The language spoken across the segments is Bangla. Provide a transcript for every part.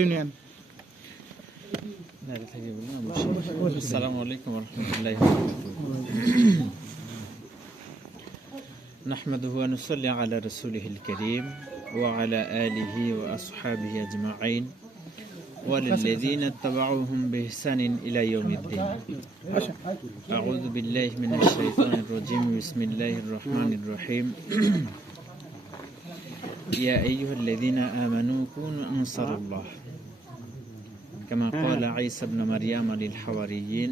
ইউনিয়ন। আসসালামু আলাইকুম ওয়া রাহমাতুল্লাহি ওয়া বারাকাতুহু। নাহমাদুহু ওয়া নুসাল্লি আলা রাসূলিহিল কারীম ওয়া আলা আলিহি ওয়া আসহাবিহি আজমাইন ওয়া লিল্লাযিনা তাবাউহুম বিইহসানিন ইলা ইয়াউমিদ্দিন। আউযু বিল্লাহি মিনাশ শাইতানির রাজীম। বিসমিল্লাহির রহমানির রহিম। ইয়া আইয়ুহাল্লাযিনা আমানু কুনু আনসারাল্লাহ كما قال عيسى ابن مريم للحواريين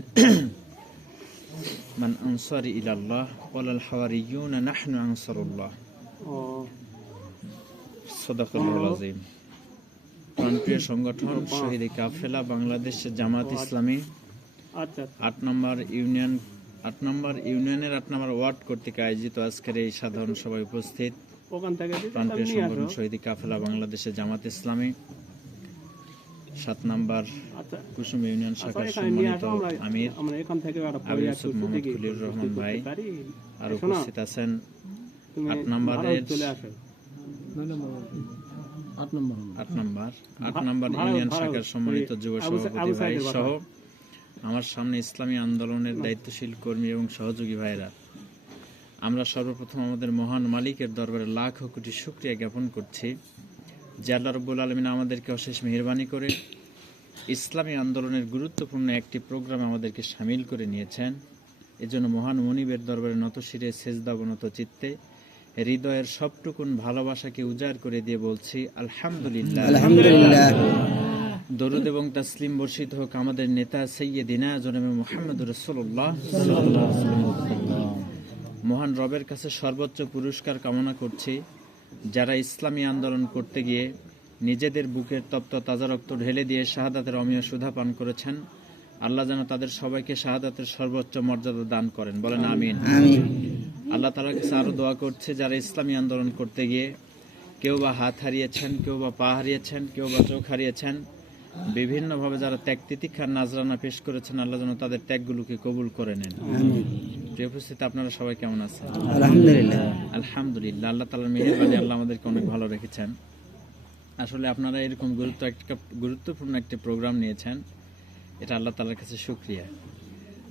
من أنصاري إلى الله قال الحواريون نحن أنصار الله صدق الله العظيم। প্রাণপ্রিয় সংগঠন শহীদে কাফেলা বাংলাদেশ জামাত ইসলামী 8 নম্বর ইউনিয়নের 8 নম্বর ওয়ার্ড কর্তৃক আয়োজিত আজকের এই সাধারণ সভায় উপস্থিত প্রাণপ্রিয় সংগঠন শহীদে কাফেলা বাংলাদেশের জামাত ইসলামী 7 নম্বর কুসুম ইউনিয়ন শাখার সম্মানিত আমির আবু ইউসুফ মোহাম্মদ খলিলুর রহমান ভাই আর উপস্থিত আছেন 8 নম্বর ইউনিয়ন শাখার সম্মানিত যুব সভাপতি ভাই সহ আমার সামনে ইসলামী আন্দোলনের দায়িত্বশীল কর্মী এবং সহযোগী ভাইরা, আমরা সর্বপ্রথম আমাদের মহান মালিকের দরবারে লাখ কোটি শুকরিয়া জ্ঞাপন করছি যে আল্লাহ রাব্বুল আলামিন আমাদেরকে অশেষ মেহেরবানি করে ইসলামী আন্দোলনের গুরুত্বপূর্ণ একটি প্রোগ্রামে আমাদেরকে শামিল করে নিয়েছেন। এজন্য মহান মনিবের দরবারে নত শিরে সেজদাবনত চিত্তে হৃদয়ের সবটুকুন ভালোবাসাকে উজাড় করে দিয়ে বলছি আলহামদুলিল্লাহ। দরুদ এবং তাসলিম বর্ষিত হোক আমাদের নেতা সাইয়্যিদিনা জনাবে মুহাম্মদুর রাসূলুল্লাহ সাল্লাল্লাহু আলাইহি ওয়াসাল্লাম। মহান রবের কাছে সর্বোচ্চ পুরস্কার কামনা করছি যারা ইসলামী আন্দোলন করতে গিয়ে নিজেদের বুকের তপ্ত তাজা রক্ত ঢেলে দিয়ে শাহাদাতের অমীয় সুধা পান করেছেন। আল্লাহ যেন তাদের সবাইকে শাহাদাতের সর্বোচ্চ মর্যাদা দান করেন, বলেন আমিন। আল্লাহ তাআলার কাছে আরো দোয়া করছে যারা ইসলামী আন্দোলন করতে গিয়ে কেউ বা হাত হারিয়েছেন, কেউ বা পা হারিয়েছেন, কেউ বা চোখ হারিয়েছেন, বিভিন্নভাবে যারা ত্যাগ তিতিক্ষার নাজরানা পেশ করেছেন, আল্লাহ যেন তাদের ত্যাগগুলোকে কবুল করে নেন। প্রিয় উপস্থিতি, আপনারা সবাই কেমন আছেন? আলহামদুলিল্লাহ। আল্লাহ তাআলার মেহেরবানি, আল্লাহ আমাদেরকে অনেক ভালো রেখেছেন। আসলে আপনারা এরকম গুরুত্বপূর্ণ একটি প্রোগ্রাম নিয়েছেন, এটা আল্লাহ তাআলার কাছে শুকরিয়া।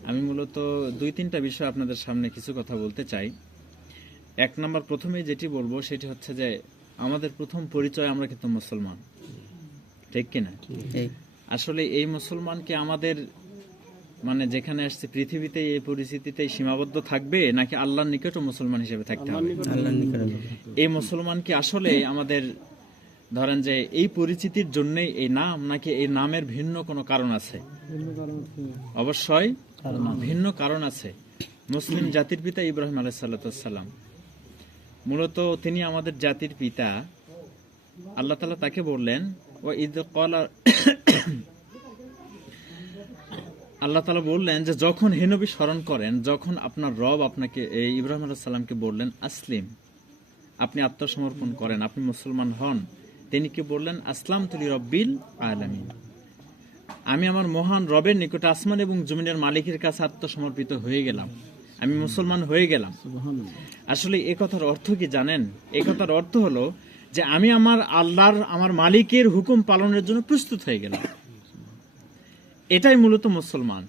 আমি মূলত 2-3টা বিষয় আপনাদের সামনে কিছু কথা বলতে চাই। 1 নম্বর প্রথমেই যেটি বলবো সেটি হচ্ছে যে আমাদের প্রথম পরিচয় আমরা কিন্তু মুসলমান, ঠিক কিনা? আসলে এই মুসলমানকে আমাদের মানে যেখানে আসছে পৃথিবীতে এই পরিস্থিতিতে সীমাবদ্ধ থাকবে নাকি আল্লাহর নিকটও মুসলমান হিসেবে থাকতে হবে? এই মুসলমান কি আসলে আমাদের ধরেন যে এই পরিচিতির জন্যই এই নাম, নাকি এই নামের ভিন্ন কোনো কারণ আছে? অবশ্যই ভিন্ন কারণ আছে। মুসলিম জাতির পিতা ইব্রাহিম আলাইহিস সালাম, মূলত তিনি আমাদের জাতির পিতা। আল্লাহ তাআলা তাকে বললেন আল্লাহ তাআলা বললেন যে যখন হে নবী স্মরণ করেন, যখন আপনার রব আপনাকে ইব্রাহিম আলাইহিস সালামকে বললেন আসলিম, আপনি আত্মসমর্পণ করেন, আপনি মুসলমান হন, তিনি কি বললেন? আসলামতু লিরাব্বিল আলামিন, আমি আমার মহান রবের নিকটে আসমান এবং জমিনের মালিকের কাছে আত্মসমর্পিত হয়ে গেলাম, আমি মুসলমান হয়ে গেলাম। আসলে এই কথার অর্থ কি জানেন? এই কথার অর্থ হলো যে আমি আমার আল্লাহর, আমার মালিকের হুকুম পালনের জন্য প্রস্তুত হয়ে গেলাম। এটাই মূলত মুসলমান।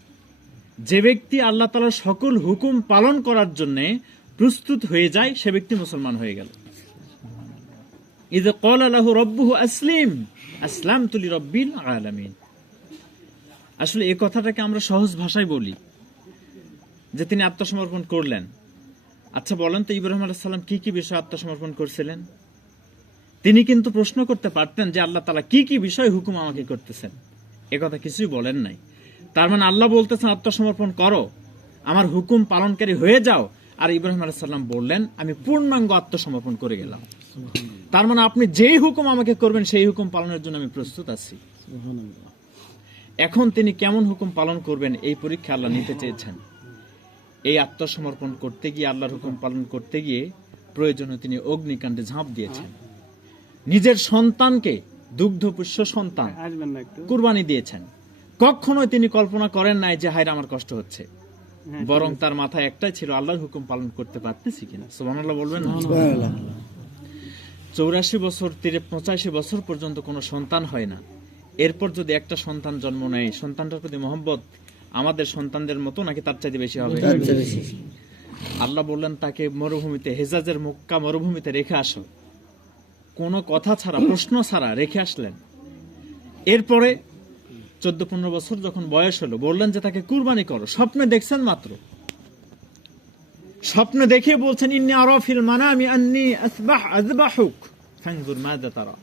যে ব্যক্তি আল্লাহ তাআলার সকল হুকুম পালন করার জন্য প্রস্তুত হয়ে যায়, সে ব্যক্তি মুসলমান হয়ে গেল। ইযা ক্বালা লাহু রাব্বুহু আসলিম আসলামতু লিরাব্বিল আলামিন। আসলে এই কথাটাকে আমরা সহজ ভাষায় বলি যে তিনি আত্মসমর্পণ করলেন। আচ্ছা বলেন তো, ইব্রাহিম আলাইহিস সালাম কি কি বিষয়ে আত্মসমর্পণ করেছিলেন? তিনি কিন্তু প্রশ্ন করতে পারতেন যে আল্লাহ তাআলা কি কি বিষয় হুকুম আমাকে করতেছেন, এ কথা কিছুই বলেন নাই। তার মানে আল্লাহ বলতেছেন আত্মসমর্পণ করো, আমার হুকুম পালনকারী হয়ে যাও, আর ইব্রাহিম আলাইহিস সালাম বললেন আমি পূর্ণাঙ্গ আত্মসমর্পণ করে গেলাম। তার মানে আপনি যেই হুকুম আমাকে করবেন সেই হুকুম পালনের জন্য আমি প্রস্তুত আছি। এখন তিনি কেমন হুকুম পালন করবেন এই পরীক্ষা আল্লাহ নিতে চেয়েছেন। এই আত্মসমর্পণ করতে গিয়ে, আল্লাহর হুকুম পালন করতে গিয়ে প্রয়োজনে তিনি অগ্নিকাণ্ডে ঝাঁপ দিয়েছেন। নিজের সন্তানকে, দুগ্ধপুষ্য সন্তান কুরবানি দিয়েছেন। কখনোই তিনি কল্পনা করেন নাই যে হায়রে আমার কষ্ট হচ্ছে, বরং তার মাথায় একটাই ছিল আল্লাহর হুকুম পালন করতে পারতেছি কিনা। সুবহানাল্লাহ বলবেন না? 84 বছর 85 বছর পর্যন্ত কোনো সন্তান হয় না, এরপর যদি একটা সন্তান জন্ম নেয়, সন্তানটার প্রতি মহব্বত আমাদের সন্তানদের মতো নাকি তার চাইতে বেশি হবে? আল্লাহ বললেন তাকে মরুভূমিতে, হেজাজের মক্কা মরুভূমিতে রেখে আসো, কোনো কথা ছাড়া, প্রশ্ন ছাড়া রেখে আসলেন। এরপরে 14-15 বছর যখন বয়স হলো, বললেন যে তাকে কুরবানি করো। স্বপ্নে দেখছেন মাত্র, স্বপ্নে দেখে বলছেন ইন্নী আরা ফিল মানামি আন্নী আযবাহুক ফানজুর মাযা তারা।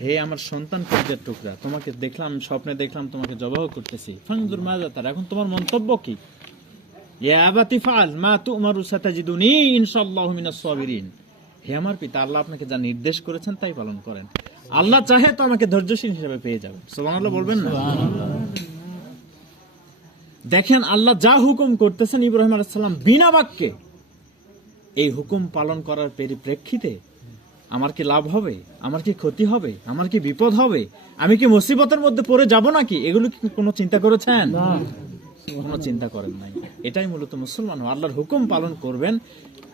হে আমার সন্তান, কলিজার টুকরা, তোমাকে দেখলাম, স্বপ্নে দেখলাম তোমাকে জবাহ করতেছি। ফানজুর মাযা তারা, এখন তোমার মন্তব্য কি? ইয়া আবাতি ফাআল মা তু'মারু সাতাজিদুনি ইনশাআল্লাহু মিনাস সাবিরিন। হে আমার পিতা, আল্লাহ আপনাকে যা নির্দেশ করেছেন তাই পালন করেন। আল্লাহ চাহে তো আমাকে ধৈর্যশীল হিসেবে পেয়ে যাবেন। সুবহানাল্লাহ বলবেন না? দেখেন আল্লাহ যা হুকুম করতেছেন ইব্রাহিম আলাইহিস সালাম বিনা বাক্যে, এই হুকুম পালন করার পরিপ্রেক্ষিতে আমার কি লাভ হবে, আমার কি ক্ষতি হবে, আমার কি বিপদ হবে, আমি কি মুসিবতের মধ্যে পড়ে যাব নাকি, এগুলো কি কোনো চিন্তা করেছেন? কোনো চিন্তা করেন নাই। এটাই মূলত মুসলমান। আল্লাহর হুকুম পালন করবেন,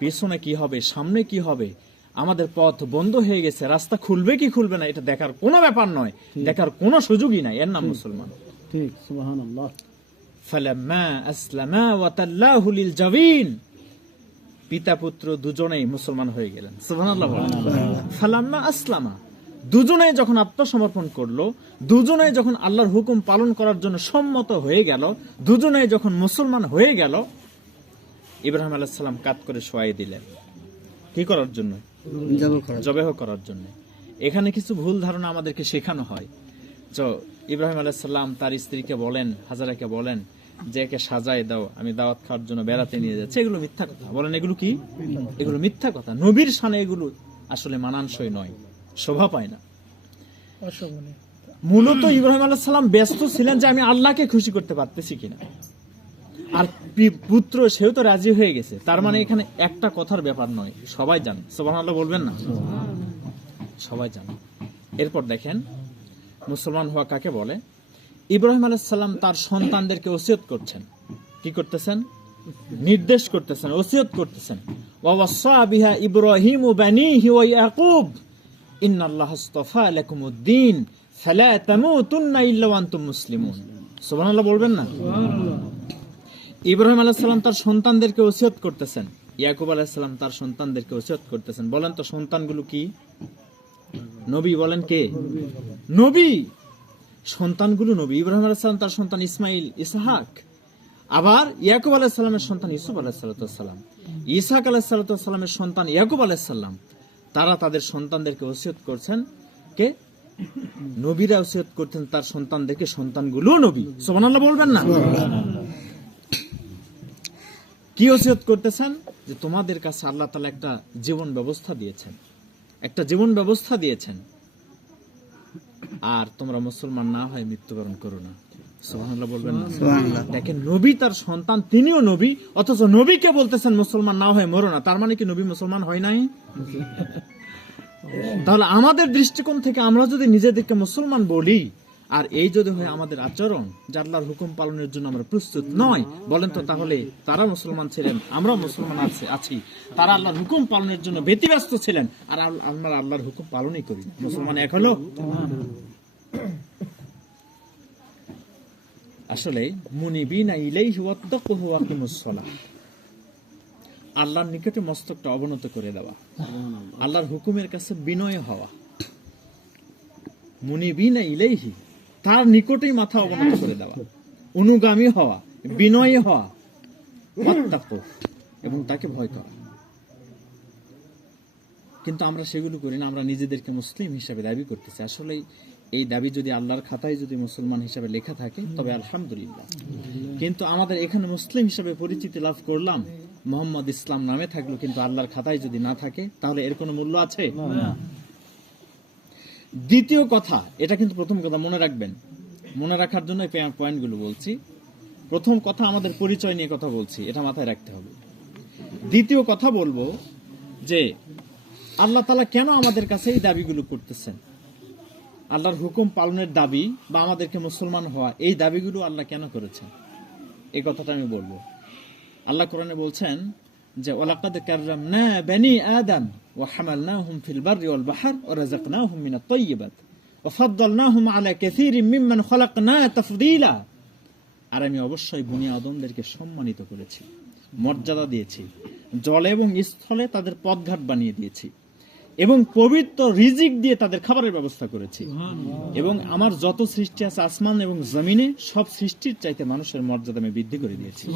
পিছনে কি হবে, সামনে কি হবে, আমাদের পথ বন্ধ হয়ে গেছে, রাস্তা খুলবে কি খুলবে না, এটা দেখার কোনো ব্যাপার নয়, দেখার কোনো সুযোগই নাই। এর নাম মুসলমান। ঠিক, সুবহানাল্লাহ। ফালাম্মা আসলামা ওয়া তাল্লাহু লিল জাবিন, পিতা পুত্র দুজনেই মুসলমান হয়ে গেলেন। সুবহানাল্লাহ। ফালাম্মা আসলামা, দুজনেই যখন আত্মসমর্পণ করলো, দুজনেই যখন আল্লাহর হুকুম পালন করার জন্য সম্মত হয়ে গেল, দুজনেই যখন মুসলমান হয়ে গেল, ইব্রাহিম আলাইহিস সালাম কাত করে শোয়াই দিলেন। কি করার জন্য? জবাহ করার জন্য। এখানে কিছু ভুল ধারণা আমাদেরকে শেখানো হয়। তো ইব্রাহিম আলাইহিস সালাম তার স্ত্রীকে বলেন, হাজারাকে বলেন যে একে সাজায় দাও, আমি দাওয়াত খাওয়ার জন্য বেড়াতে নিয়ে যাচ্ছি। এগুলো মিথ্যা কথা। বলেন এগুলো কি? এগুলো মিথ্যা কথা। নবীর শানে এগুলো আসলে মানানসই নয়, শোভা পায় না। মূলত ইব্রাহিম আলাইহিস সালাম ব্যস্ত ছিলেন যে আমি আল্লাহকে খুশি করতে পারতেছি কিনা, আর পুত্র সেও তো রাজি হয়ে গেছে। তার মানে এখানে একটা কথার ব্যাপার নয়, সবাই জানে। সুবহানাল্লাহ বলবেন না? সবাই জানে। এরপর দেখেন মুসলমান হওয়া কাকে বলে। ইব্রাহিম আলাইহিস সালাম তার সন্তানদেরকে ওসিয়ত করছেন। কি করতেছেন? নির্দেশ করতেছেন, ওসিয়ত করতেছেন। ওয়া ওয়াসা বিহা ইব্রাহিমু বানিহি ওয়া ইয়াকুব ইন্নাল্লাহা আস্তাফা লাকুমুদ-দীন ফালা তামুতুন্না ইল্লা ওয়া আনতুম মুসলিমুন। সুবহানাল্লাহ বলবেন না? ইব্রাহিম আলাইহিস সালাম তার সন্তানদেরকে ওসিয়ত করতেছেন, ইয়াকুব আলাইহিস সালাম তার সন্তানদেরকে ওসিয়ত করতেছেন। বলেন তো সন্তানগুলো কি? নবী। বলেন কে? নবী। সন্তানগুলো নবী। ইব্রাহিম আলাইহিস সালাম তার সন্তান ইসমাইল, ইসহাক। আবার ইয়াকুব আলাইহিস সালামের সন্তান ইউসুফ আলাইহিস সালাম, ইসহাক আলাইহিস সালামের সন্তান ইয়াকুব আলাইহিস সালাম। তারা তাদের সন্তানদেরকে ওসিয়ত করছেন। কে? নবীরা ওসিয়ত করতেন তার সন্তানদেরকে, সন্তানগুলো নবী। সুবহানাল্লাহ বলবেন না? কি ওসিয়ত করতেছেন? যে তোমাদের কাছে আল্লাহ তাআলা একটা জীবন ব্যবস্থা দিয়েছেন, একটা জীবন ব্যবস্থা দিয়েছেন, আর তোমরা মুসলমান না হয় মৃত্যুবরণ করো না। সুবহানাল্লাহ বলবেন না? দেখেন নবী তার সন্তান, তিনিও নবী, অথচ নবীকে বলতেছেন মুসলমান না হয় মরো না। তার মানে কি নবী মুসলমান হয় নাই? তাহলে আমাদের দৃষ্টিকোণ থেকে আমরা যদি নিজেদেরকে মুসলমান বলি, আর এই যদি হয় আমাদের আচরণ যে আল্লাহর হুকুম পালনের জন্য আমরা প্রস্তুত নয়, বলেন তো তাহলে তারা মুসলমান ছিলেন, আমরা মুসলমান আছি, তারা আল্লাহর হুকুম পালনের জন্য ব্যতিব্যস্ত ছিলেন, আর আমরা আল্লাহর হুকুম পালনই করি। মুসলমান এক হলো? আসলে মুনিবিনা ইলাইহি ওয়াত্তাকুহু ওয়া আকিমুস সালাহ, আল্লাহর নিকটে মস্তকটা অবনত করে দেওয়া, আল্লাহর হুকুমের কাছে বিনয় হওয়া। মুনিবিনা ইলাইহি, তার নিকটেই মাথা অবনত করে দেওয়া, অনুগামী হওয়া, বিনয়ী হওয়া, ওয়াত্তাকু, এবং তাকে ভয় করা। কিন্তু আমরা সেগুলো করি না। আমরা নিজেদেরকে মুসলিম হিসাবে দাবি করতেছি। আসলে এই দাবি যদি আল্লাহর খাতায় যদি মুসলমান হিসাবে লেখা থাকে তবে আলহামদুলিল্লাহ। কিন্তু আমাদের এখানে মুসলিম হিসাবে পরিচিতি লাভ করলাম, মোহাম্মদ ইসলাম নামে থাকলো, কিন্তু আল্লাহর খাতায় যদি না থাকে তাহলে এর কোনো মূল্য আছে? দ্বিতীয় কথা, এটা কিন্তু প্রথম কথা মনে রাখবেন, মনে রাখার জন্য পয়েন্টগুলো বলছি। প্রথম কথা আমাদের পরিচয় নিয়ে কথা বলছি, এটা মাথায় রাখতে হবে। দ্বিতীয় কথা বলবো যে আল্লাহ তাআলা কেন আমাদের কাছে এই দাবিগুলো করতেছেন, আল্লাহর হুকুম পালনের দাবি বা আমাদেরকে মুসলমান হওয়া, এই দাবিগুলো আল্লাহ কেন করেছেন, এই কথাটা আমি বলবো। আল্লাহ কোরআনে বলছেন যে ওয়ালাকাদ কাররামনা বানি আদম ওয়া হামালনাহুম ফিল বাররি ওয়াল বাহর ওয়া রাযাকনাহুম মিনাত তাইয়্যিবাত ওয়াফাদ্দালনাহুম আলা কাসীরিম মিম্মান খালাকনা তাফদীলা, আর আমি অবশ্যই বনি আদমদেরকে সম্মানিত করেছি, মর্যাদা দিয়েছি, জলে এবং স্থলে তাদের পথঘাট বানিয়ে দিয়েছি, এবং পবিত্র রিজিক দিয়ে তাদের খাবারের ব্যবস্থা করেছি, এবং আমার যত সৃষ্টি আছে আসমান এবং জমিনে সব সৃষ্টির চাইতে মানুষের মর্যাদা আমি বৃদ্ধি করে দিয়েছি।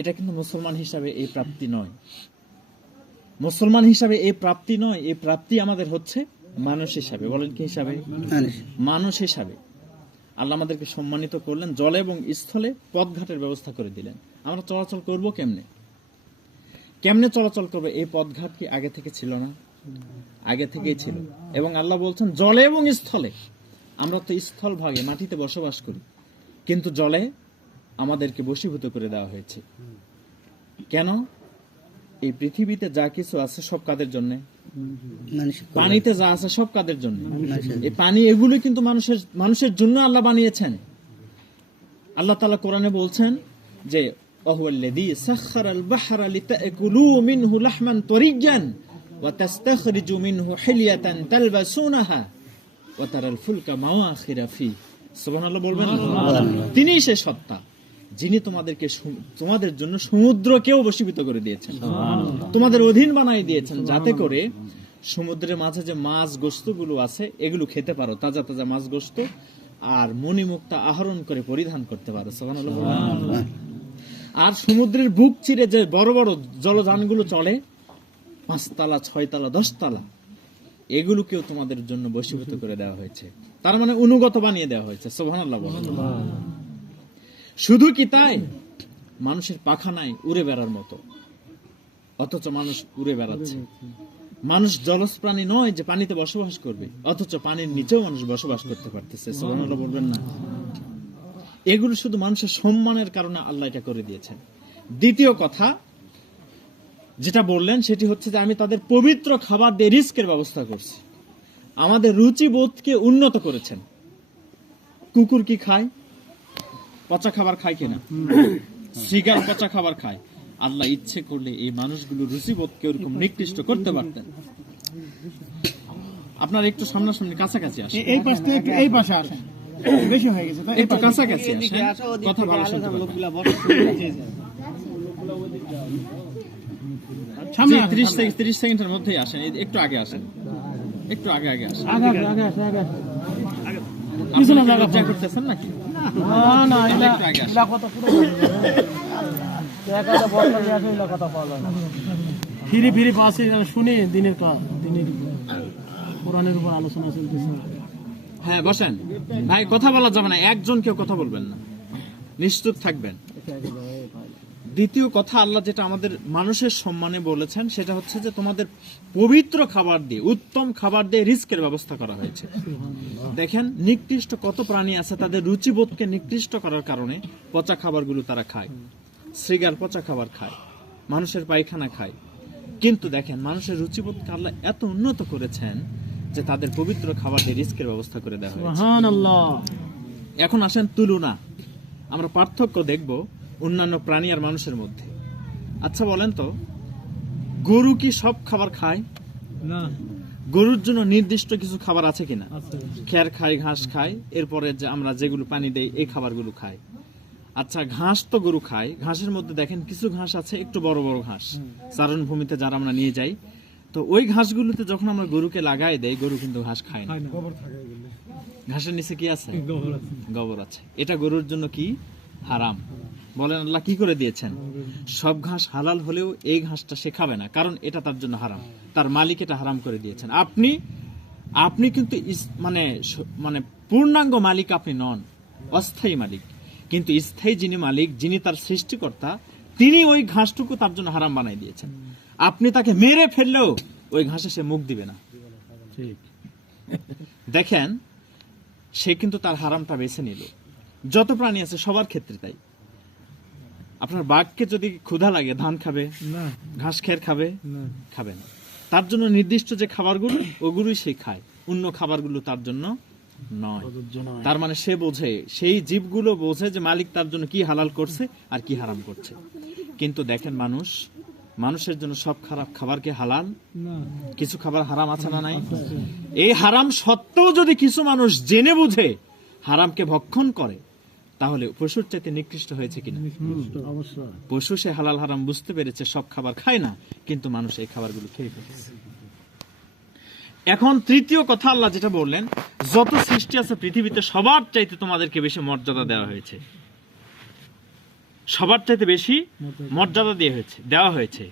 এটা কিন্তু মুসলমান হিসাবে এই প্রাপ্তি নয়, মুসলমান হিসাবে এই প্রাপ্তি নয়, এই প্রাপ্তি আমাদের হচ্ছে মানুষ হিসাবে। বলেন কি হিসাবে? মানুষ হিসাবে আল্লাহ আমাদেরকে সম্মানিত করলেন, জলে এবং স্থলে পথঘাটের ব্যবস্থা করে দিলেন। আমরা চলাচল করব কেমনে? কেমনে চলাচল করবে? এই পথঘাট কি আগে থেকে ছিল না? আগে থেকেই ছিল। এবং আল্লাহ বলছেন জলে এবং স্থলে। আমরা তো স্থল ভাগে মাটিতে বসবাস করি, কিন্তু জলে আমাদেরকে বশীভূত করে দেওয়া হয়েছে। কেন? এই পৃথিবীতে যা কিছু আছে সব কাদের জন্য? পানিতে যা আছে সব কাদের জন্য? এই পানি, এগুলো কিন্তু মানুষের জন্য আল্লাহ বানিয়েছেন। আল্লাহ তাআলা কোরআনে বলছেন যে ওয়াহুয়াল্লাযী সাখখারাল বাহরা লিতাকুলু মিনহু লাহমান তারিয়ান ওয়া তাস্তাখরিজু মিনহু হিলিয়াতান তালবাসুনাহা ওয়া তারাল ফুলকা মাওয়াখিরা ফি। সুবহানাল্লাহ বলবেন না? তিনিই সে সত্তা যিনি তোমাদের জন্য সমুদ্রকেও বশীভূত করে দিয়েছেন, তোমাদের অধীন বানাই দিয়েছেন, যাতে করে সমুদ্রের মাঝে যে মাছ গোশতগুলো আছে এগুলো খেতে পারো, তাজা তাজা মাছ গোশত, আর মণিমুক্তা আহরণ করে পরিধান করতে পারো। সুবহানাল্লাহ। আর সমুদ্রের বুক চিরে যে বড় বড় জলযানগুলো চলে, 5 তলা 6 তলা 10 তলা, এগুলোকেও তোমাদের জন্য বশীভূত করে দেওয়া হয়েছে। তার মানে অনুগত বানিয়ে দেওয়া হয়েছে। সুবহানাল্লাহ বলেন। শুধু কি তাই? মানুষের পাখা নাই উড়ে বেড়ার মতো, অথচ মানুষ উড়ে বেড়াচ্ছে। মানুষ জলজ প্রাণী নয় যে পানিতে বসবাস করবে, অথচ পানির নিচেও মানুষ বসবাস করতে পারতেছে। সুবহানাল্লাহ বলবেন না? এগুলো শুধু মানুষের সম্মানের কারণে আল্লাহ এটা করে দিয়েছেন। দ্বিতীয় কথা যেটা বললেন সেটি হচ্ছে যে আমি তাদের পবিত্র খাবার দিয়ে রিস্কের ব্যবস্থা করছি, আমাদের রুচিবোধকে উন্নত করেছেন। কুকুর কি খায়? পচা খাবার খায় কিনা? সিগার পচা খাবার খায়। আল্লাহ ইচ্ছে করলে এই মানুষগুলো রুচিবোধকে ওরকম নিকৃষ্ট করতে পারতেন। আপনারা একটু সামনাসামনি কাছাকাছি আসেন, এই পাশ থেকে একটু এই পাশে আসেন, বেশি হয়ে গেছে তাই একটু কাছাকাছি আসেন, কথা ভালো শুনতে পারবেন। সামনে 30 সেকেন্ডের মধ্যেই আসেন, একটু আগে আসেন, একটু আগে আসেন। পিছনে আপনারা জায়গা লজ্জা করতেছেন নাকি? না তাহলে একটু আগে আসেন। ফিরি ফিরি পাশে শুনি দিনের কোরআনের উপর আলোচনা চলতেছে। হ্যাঁ বসেন ভাই, কথা বলা যাবে না, একজন কেউ কথা বলবেন না, নিশ্চুপ থাকবেন। দ্বিতীয় কথা, আল্লাহ যেটা আমাদের মানুষের সম্মানে বলেছেন সেটা হচ্ছে যে তোমাদের পবিত্র খাবার দিয়ে, উত্তম খাবার দিয়ে রিস্কের ব্যবস্থা করা হয়েছে। দেখেন নিকৃষ্ট কত প্রাণী আছে, তাদের রুচিবোধকে নিকৃষ্ট করার কারণে পচা খাবারগুলো তারা খায়। শ্রীগাল পচা খাবার খায়, মানুষের পায়খানা খায়, কিন্তু দেখেন মানুষের রুচিবোধকে আল্লাহ এত উন্নত করেছেন যে তাদের পবিত্র খাবার দিয়ে রিস্কের ব্যবস্থা করে দেওয়া হয়েছে। সুবহানাল্লাহ। এখন আসেন তুলনা, আমরা পার্থক্য দেখব অন্যান্য প্রাণী আর মানুষের মধ্যে। আচ্ছা বলেন তো, গরু কি সব খাবার খায়? না। গরুর জন্য নির্দিষ্ট কিছু খাবার আছে কিনা? খের খায়, ঘাস খায়, এরপরে যে আমরা যেগুলো পানি দেই এই খাবারগুলো খায়। আচ্ছা ঘাস তো গরু খায়, ঘাসের মধ্যে দেখেন কিছু ঘাস আছে একটু বড় বড় ঘাস, চারণ ভূমিতে যারা আমরা নিয়ে যাই, তো ওই ঘাসগুলোতে যখন আমরা গরুকে লাগাই দেই, গরু কিন্তু ঘাস খায় না। ঘাসের নিচে কি আছে? গোবর আছে। এটা গরুর জন্য কি? হারাম। বলেন আল্লাহ কি করে দিয়েছেন? সব ঘাস হালাল হলেও এই ঘাসটা সে খাবে না, কারণ এটা তার জন্য হারাম, তার মালিক এটা হারাম করে দিয়েছেন। আপনি কিন্তু মানে পূর্ণাঙ্গ মালিক আপনি নন, অস্থায়ী মালিক। কিন্তু স্থায়ী যিনি মালিক, যিনি তার সৃষ্টিকর্তা, তিনি ওই ঘাসটুকু তার জন্য হারাম বানাই দিয়েছেন। আপনি তাকে মেরে ফেললেও ওই ঘাসে সে মুখ দিবে না। দেখেন সে কিন্তু তার হারামটা বেছে নিল। যত প্রাণী আছে সবার ক্ষেত্রে তাই। আপনার বাঘকে যদি ক্ষুধা লাগে ধান খাবে না, ঘাস খের খাবে খাবে না, তার জন্য নির্দিষ্ট যে খাবারগুলো ওগুলোই সে খায়, অন্য খাবারগুলো তার জন্য নয়। তার মানে সে বোঝে, সেই জীবগুলো বোঝে যে মালিক তার জন্য কি হালাল করছে আর কি হারাম করছে। কিন্তু দেখেন মানুষ মানুষের জন্য সব খারাপ খাবার কি হালাল? না। কিছু খাবার হারাম আছে না নাই? এই হারাম সত্ত্বেও যদি কিছু মানুষ জেনে বুঝে হারামকে ভক্ষণ করে, তাহলে পশুর চাইতে নিকৃষ্ট হয়েছে কিনা? অবশ্যই। পশু সে হালাল হারাম বুঝতে পেরেছে, সব খাবার খায় না, কিন্তু মানুষ এই খাবারগুলো খেয়ে ফেলেছে। এখন তৃতীয় কথা আল্লাহ যেটা বললেন, যত সৃষ্টি আছে পৃথিবীতে সবার চাইতে তোমাদেরকে বেশি মর্যাদা দেওয়া হয়েছে, সবার চাইতে বেশি মর্যাদা দেওয়া হয়েছে।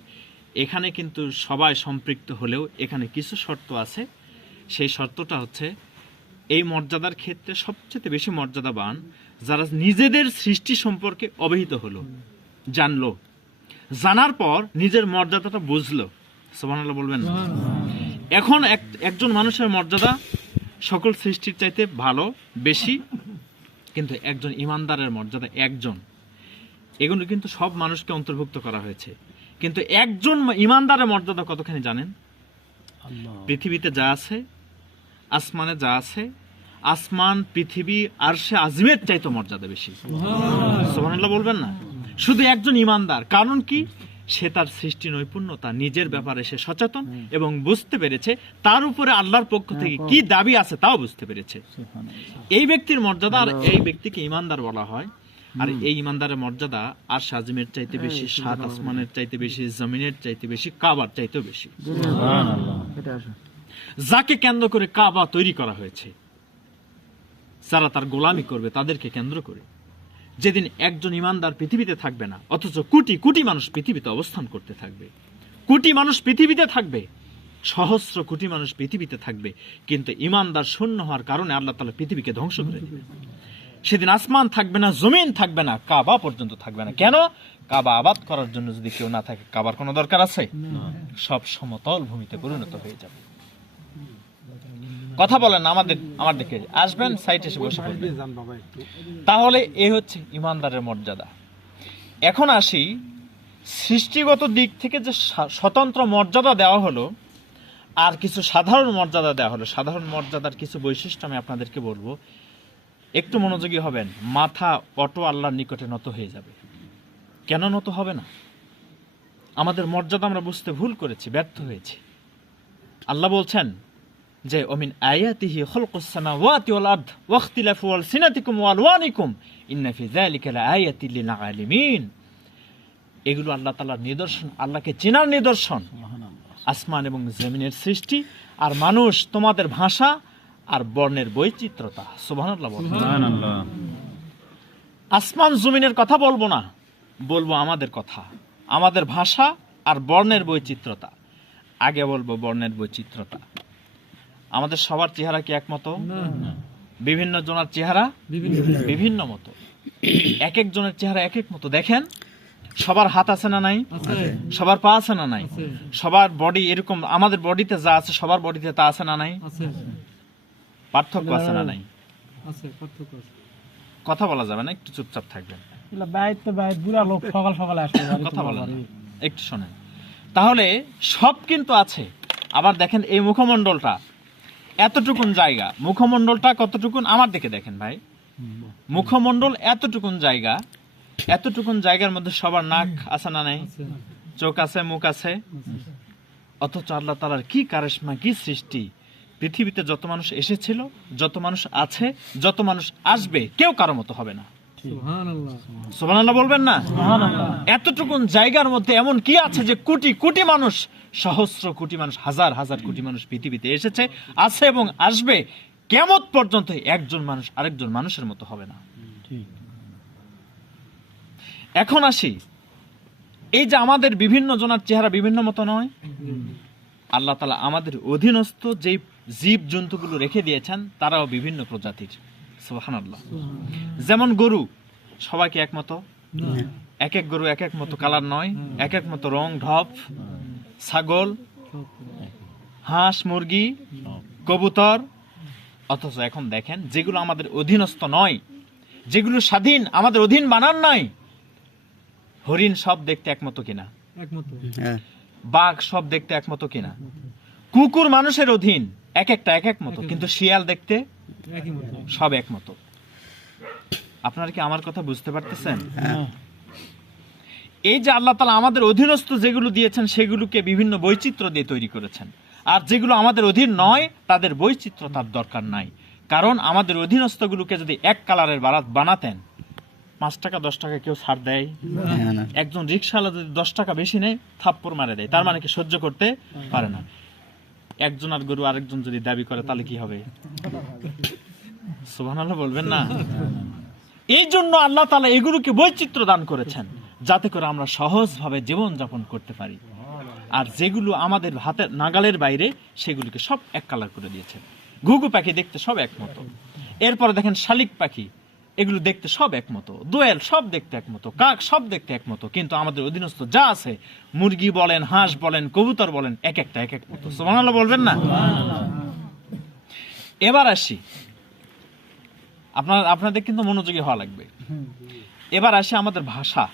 এখানে কিন্তু সবাই সম্পৃক্ত হলেও এখানে কিছু শর্ত আছে। সেই শর্তটা হচ্ছে, এই মর্যাদার ক্ষেত্রে সবচেয়ে বেশি মর্যাদাবান যারা নিজেদের সৃষ্টি সম্পর্কে অবহিত হলো, জানলো, জানার পর নিজের মর্যাদাটা বুঝলো। সুবহানাল্লাহ বলবেন না? এখন একজন মানুষের মর্যাদা সকল সৃষ্টির চাইতে ভালো, বেশি, কিন্তু একজন ইমানদারের মর্যাদা একজন। এগুলো কিন্তু সব মানুষকে অন্তর্ভুক্ত করা হয়েছে, কিন্তু একজন ইমানদারের মর্যাদা কতখানি জানেন? পৃথিবীতে যা আছে, আসমানে যা আছে, আসমান, পৃথিবী, আরশে আজিমের চাইতে মর্যাদা বেশি। সুবহানাল্লাহ বলবেন না? শুধু একজন ইমানদার। কারণ কি? সে তার সৃষ্টি নৈপুণ্যতা, নিজের ব্যাপারে সে সচেতন এবং বুঝতে পেরেছে তার উপরে আল্লাহর পক্ষ থেকে কি দাবি আছে তাও বুঝতে পেরেছে। এই ব্যক্তির মর্যাদা, আর এই ব্যক্তিকে ইমানদার বলা হয়। আর এই ইমানদারের মর্যাদা আরশে আজিমের চাইতে বেশি, সাত আসমানের চাইতে বেশি, জমিনের চাইতে বেশি, কাবার চাইতেও বেশি। যাকে কেন্দ্র করে কাবা তৈরি করা হয়েছে, যারা তার গোলামি করবে তাদেরকে কেন্দ্র করে। যেদিন একজন ইমানদার পৃথিবীতে থাকবে না, অথচ কোটি কোটি মানুষ পৃথিবীতে অবস্থান করতে থাকবে, কোটি মানুষ পৃথিবীতে থাকবে, সহস্র কোটি মানুষ পৃথিবীতে থাকবে, কিন্তু ইমানদার শূন্য হওয়ার কারণে আল্লাহ তাআলা পৃথিবীকে ধ্বংস করে দিবে। সেদিন আসমান থাকবে না, জমিন থাকবে না, কাবা পর্যন্ত থাকবে না। কেন? কাবা আবাদ করার জন্য যদি কেউ না থাকে, কাবার কোনো দরকার আছে? সব সমতল ভূমিতে পরিণত হয়ে যাবে। কথা বলেন, আমার দিকে আসবেন, সাইটে এসে বসে পড়বেন। তাহলে এই হচ্ছে ইমানদারের মর্যাদা। এখন আসি, সৃষ্টিগত দিক থেকে যে স্বতন্ত্র মর্যাদা দেওয়া হলো আর কিছু সাধারণ মর্যাদা দেওয়া হলো, সাধারণ মর্যাদার কিছু বৈশিষ্ট্য আমি আপনাদেরকে বলবো। একটু মনোযোগী হবেন। মাথা অটো আল্লাহর নিকটে নত হয়ে যাবে। কেন নত হবে না? আমাদের মর্যাদা আমরা বুঝতে ভুল করেছি, ব্যর্থ হয়েছি। আল্লাহ বলছেন যে ওমিন আয়াতিহি খালকুস সামাওয়াতি ওয়াল আরদ ওয়া ইখতিলাফু আলসিনাতিকুম ওয়া আলওয়ানিকুম ইন্না ফি যালিকা লাআয়াতিন লিল আলিমিন। এগুলো আল্লাহ তাআলার নিদর্শন, আল্লাহকে চেনার নিদর্শন। আসমান এবং জমিনের সৃষ্টি আর মানুষ, তোমাদের ভাষা আর বর্ণের বৈচিত্র্যতা। সুবহানাল্লাহ বলুন। সুবহানাল্লাহ। আসমান জমিনের কথা বলবো না, বলবো আমাদের কথা, আমাদের ভাষা আর বর্ণের বৈচিত্র্যতা। আগে বলবো বর্ণের বৈচিত্র্যতা। আমাদের সবার চেহারা কি একমতো? বিভিন্ন জনের চেহারা বিভিন্ন মতো, এক এক জনের চেহারা এক এক মতো। দেখেন, সবার হাত আছে না নাই? সবার পা আছে না নাই? সবার বডি এরকম, আমাদের বডিতে যা আছে সবার বডিতে তা আছে না নাই? পার্থক্য আছে না নাই? কথা বলা যাবে না, একটু চুপচাপ থাকবেন। কথা বলেন না, একটু শোনেন। তাহলে সব কিন্তু আছে। আবার দেখেন, এই মুখমণ্ডলটা এতটুকুন জায়গা, মুখমণ্ডলটা কতটুকুন আমার দিকে দেখেন ভাই। মুখমণ্ডল এতটুকুন জায়গা, এতটুকুন জায়গার মধ্যে সবার নাক আছে না নাই? চোখ আছে, মুখ আছে। অথচ আল্লাহ তাআলার কি কারিশমা, কি সৃষ্টি! পৃথিবীতে যত মানুষ এসেছিল, যত মানুষ আছে, যত মানুষ আসবে, কেউ কারো মতো হবে না। সুবহানাল্লাহ বলবেন না? এতটুকুন জায়গার মধ্যে এমন কি আছে যে কোটি কোটি মানুষ, সহস্র কোটি মানুষ, হাজার হাজার কোটি মানুষ পৃথিবীতে এসেছে, আছে এবং আসবে। কিয়ামত পর্যন্ত একজন মানুষ আরেকজন মানুষের মতো হবে না। এখন আসি, এই যে আমাদের বিভিন্ন জনের চেহারা বিভিন্ন মতো নয়, আল্লাহ তাআলা আমাদের অধীনস্থ যে জীব জন্তুগুলো রেখে দিয়েছেন তারাও বিভিন্ন প্রজাতির। সুবহানাল্লাহ। যেমন গরু, সবাইকে একমতো? এক এক গরু এক এক মতো কালার নয়, এক এক মতো রং ঢপ। ছাগল, হাঁস, মুরগি, কবুতর। অথচ এখন দেখেন, যেগুলো আমাদের অধীনস্থ নয়, যেগুলো স্বাধীন, আমাদের অধীন বানান নাই, হরিণ সব দেখতে একমতো কিনা? বাঘ সব দেখতে একমতো কিনা? কুকুর মানুষের অধীন, এক একটা এক এক মতো, কিন্তু শিয়াল দেখতে সব একমতো। আপনারা কি আমার কথা বুঝতে পারতেছেন? এই যে আল্লাহ তাআলা আমাদের অধীনস্থ যেগুলো দিয়েছেন সেগুলোকে বিভিন্ন বৈচিত্র্য দিয়ে তৈরি করেছেন, আর যেগুলো আমাদের অধীন নয় তাদের বৈচিত্র্যতার দরকার নাই। কারণ আমাদের অধীনস্থগুলোকে যদি এক কালারের বানাতেন, 5 টাকা 10 টাকা কেউ ছাড় দেয়? একজন রিক্সাওয়ালা যদি 10 টাকা বেশি নেয় থাপ্পড় মারে দেয়, তার মানে কি সহ্য করতে পারে না। একজন আর গরু আরেকজন যদি দাবি করে তাহলে কি হবে? সুবহানাল্লাহ বলবেন না? এই জন্য আল্লাহ তাআলা এগুলোকে বৈচিত্র্য দান করেছেন যাতে করে আমরা সহজভাবে জীবন যাপন করতে পারি। আর যেগুলো আমাদের হাতের নাগালের বাইরে সেগুলোকে সব এক কালার করে দিয়েছেন। ঘুঘু পাখি দেখতে সব একমতো, এরপরে দেখেন শালিক পাখি, এগুলো দেখতে সব একমতো, দোয়েল সব দেখতে একমতো, কাক সব দেখতে একমতো, কিন্তু আমাদের অধীনস্থ যা আছে মুরগি বলেন, হাঁস বলেন, কবুতর বলেন, এক একটা এক এক মতো। সুবহানাল্লাহ বলবেন না? এবার আসি, আপনাদের কিন্তু মনোযোগী হওয়া লাগবে। এবার আসি আমাদের ভাষা।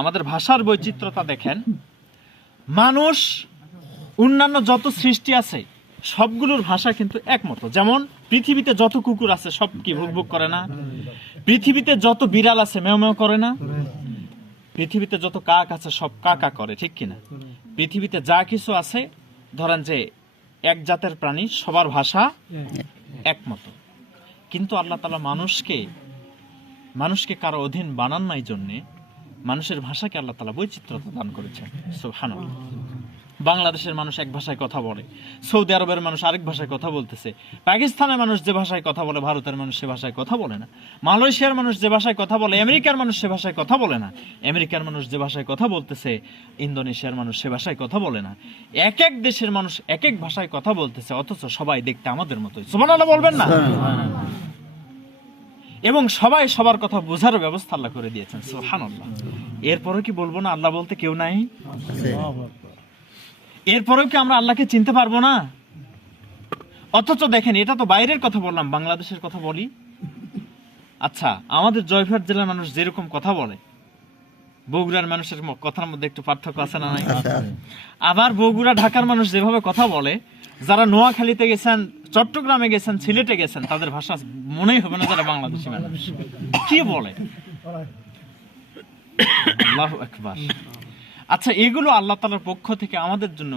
আমাদের ভাষার বৈচিত্র্যতা দেখেন। মানুষ অন্যান্য যত সৃষ্টি আছে সবগুলোর ভাষা কিন্তু একমতো। যেমন পৃথিবীতে যত কুকুর আছে সব কি ভুক ভুক করে না? পৃথিবীতে যত বিড়াল আছে মেও মেও করে না? পৃথিবীতে যত কাক আছে সব কাকা করে, ঠিক কিনা? পৃথিবীতে যা কিছু আছে ধরেন যে এক জাতের প্রাণী, সবার ভাষা একমতো। কিন্তু আল্লাহ তাআলা মানুষকে কারো অধীন বানান নাই জন্যে মানুষের ভাষাকে আল্লাহ তাআলা বৈচিত্র্যতা দান করেছেন। সুবহানাল্লাহ। বাংলাদেশের মানুষ এক ভাষায় কথা বলে, সৌদি আরবের মানুষ আরেক ভাষায় কথা বলতেছে, পাকিস্তানের মানুষ যে ভাষায় কথা বলে ভারতের মানুষ সে ভাষায় কথা বলে না, মালয়েশিয়ার মানুষ যে ভাষায় কথা বলে আমেরিকার মানুষ সে ভাষায় কথা বলে না, আমেরিকার মানুষ যে ভাষায় কথা বলতেছে ইন্দোনেশিয়ার মানুষ সে ভাষায় কথা বলে না। এক এক দেশের মানুষ এক এক ভাষায় কথা বলতেছে, অথচ সবাই দেখতে আমাদের মতোই। সুবহানাল্লাহ বলবেন না? এবং সবাই সবার কথা বোঝার ব্যবস্থা আল্লাহ করে দিয়েছেন। সুবহানাল্লাহ। এরপরে কি বলবো না আল্লাহ বলতে কেউ নাই? এরপরেও কি আমরা আল্লাহকে চিনতে পারবো না? অথচ দেখেন, এটা তো বাইরের কথা বললাম, বাংলাদেশের কথা বলি। আচ্ছা, আমাদের জয়পুরহাট জেলার মানুষ যেরকম কথা বলে বগুড়ার মানুষের কথার মধ্যে একটু পার্থক্য আছে না নাই? আবার বগুড়া ঢাকার মানুষ যেভাবে কথা বলে, যারা নোয়াখালীতে গেছেন, চট্টগ্রামে গেছেন, সিলেটে গেছেন, তাদের ভাষা মনেই হবে না যারা বাংলাদেশী মানুষ কি বলে। আল্লাহু আকবার। আচ্ছা, এগুলো আল্লাহ তাআলার পক্ষ থেকে আমাদের জন্য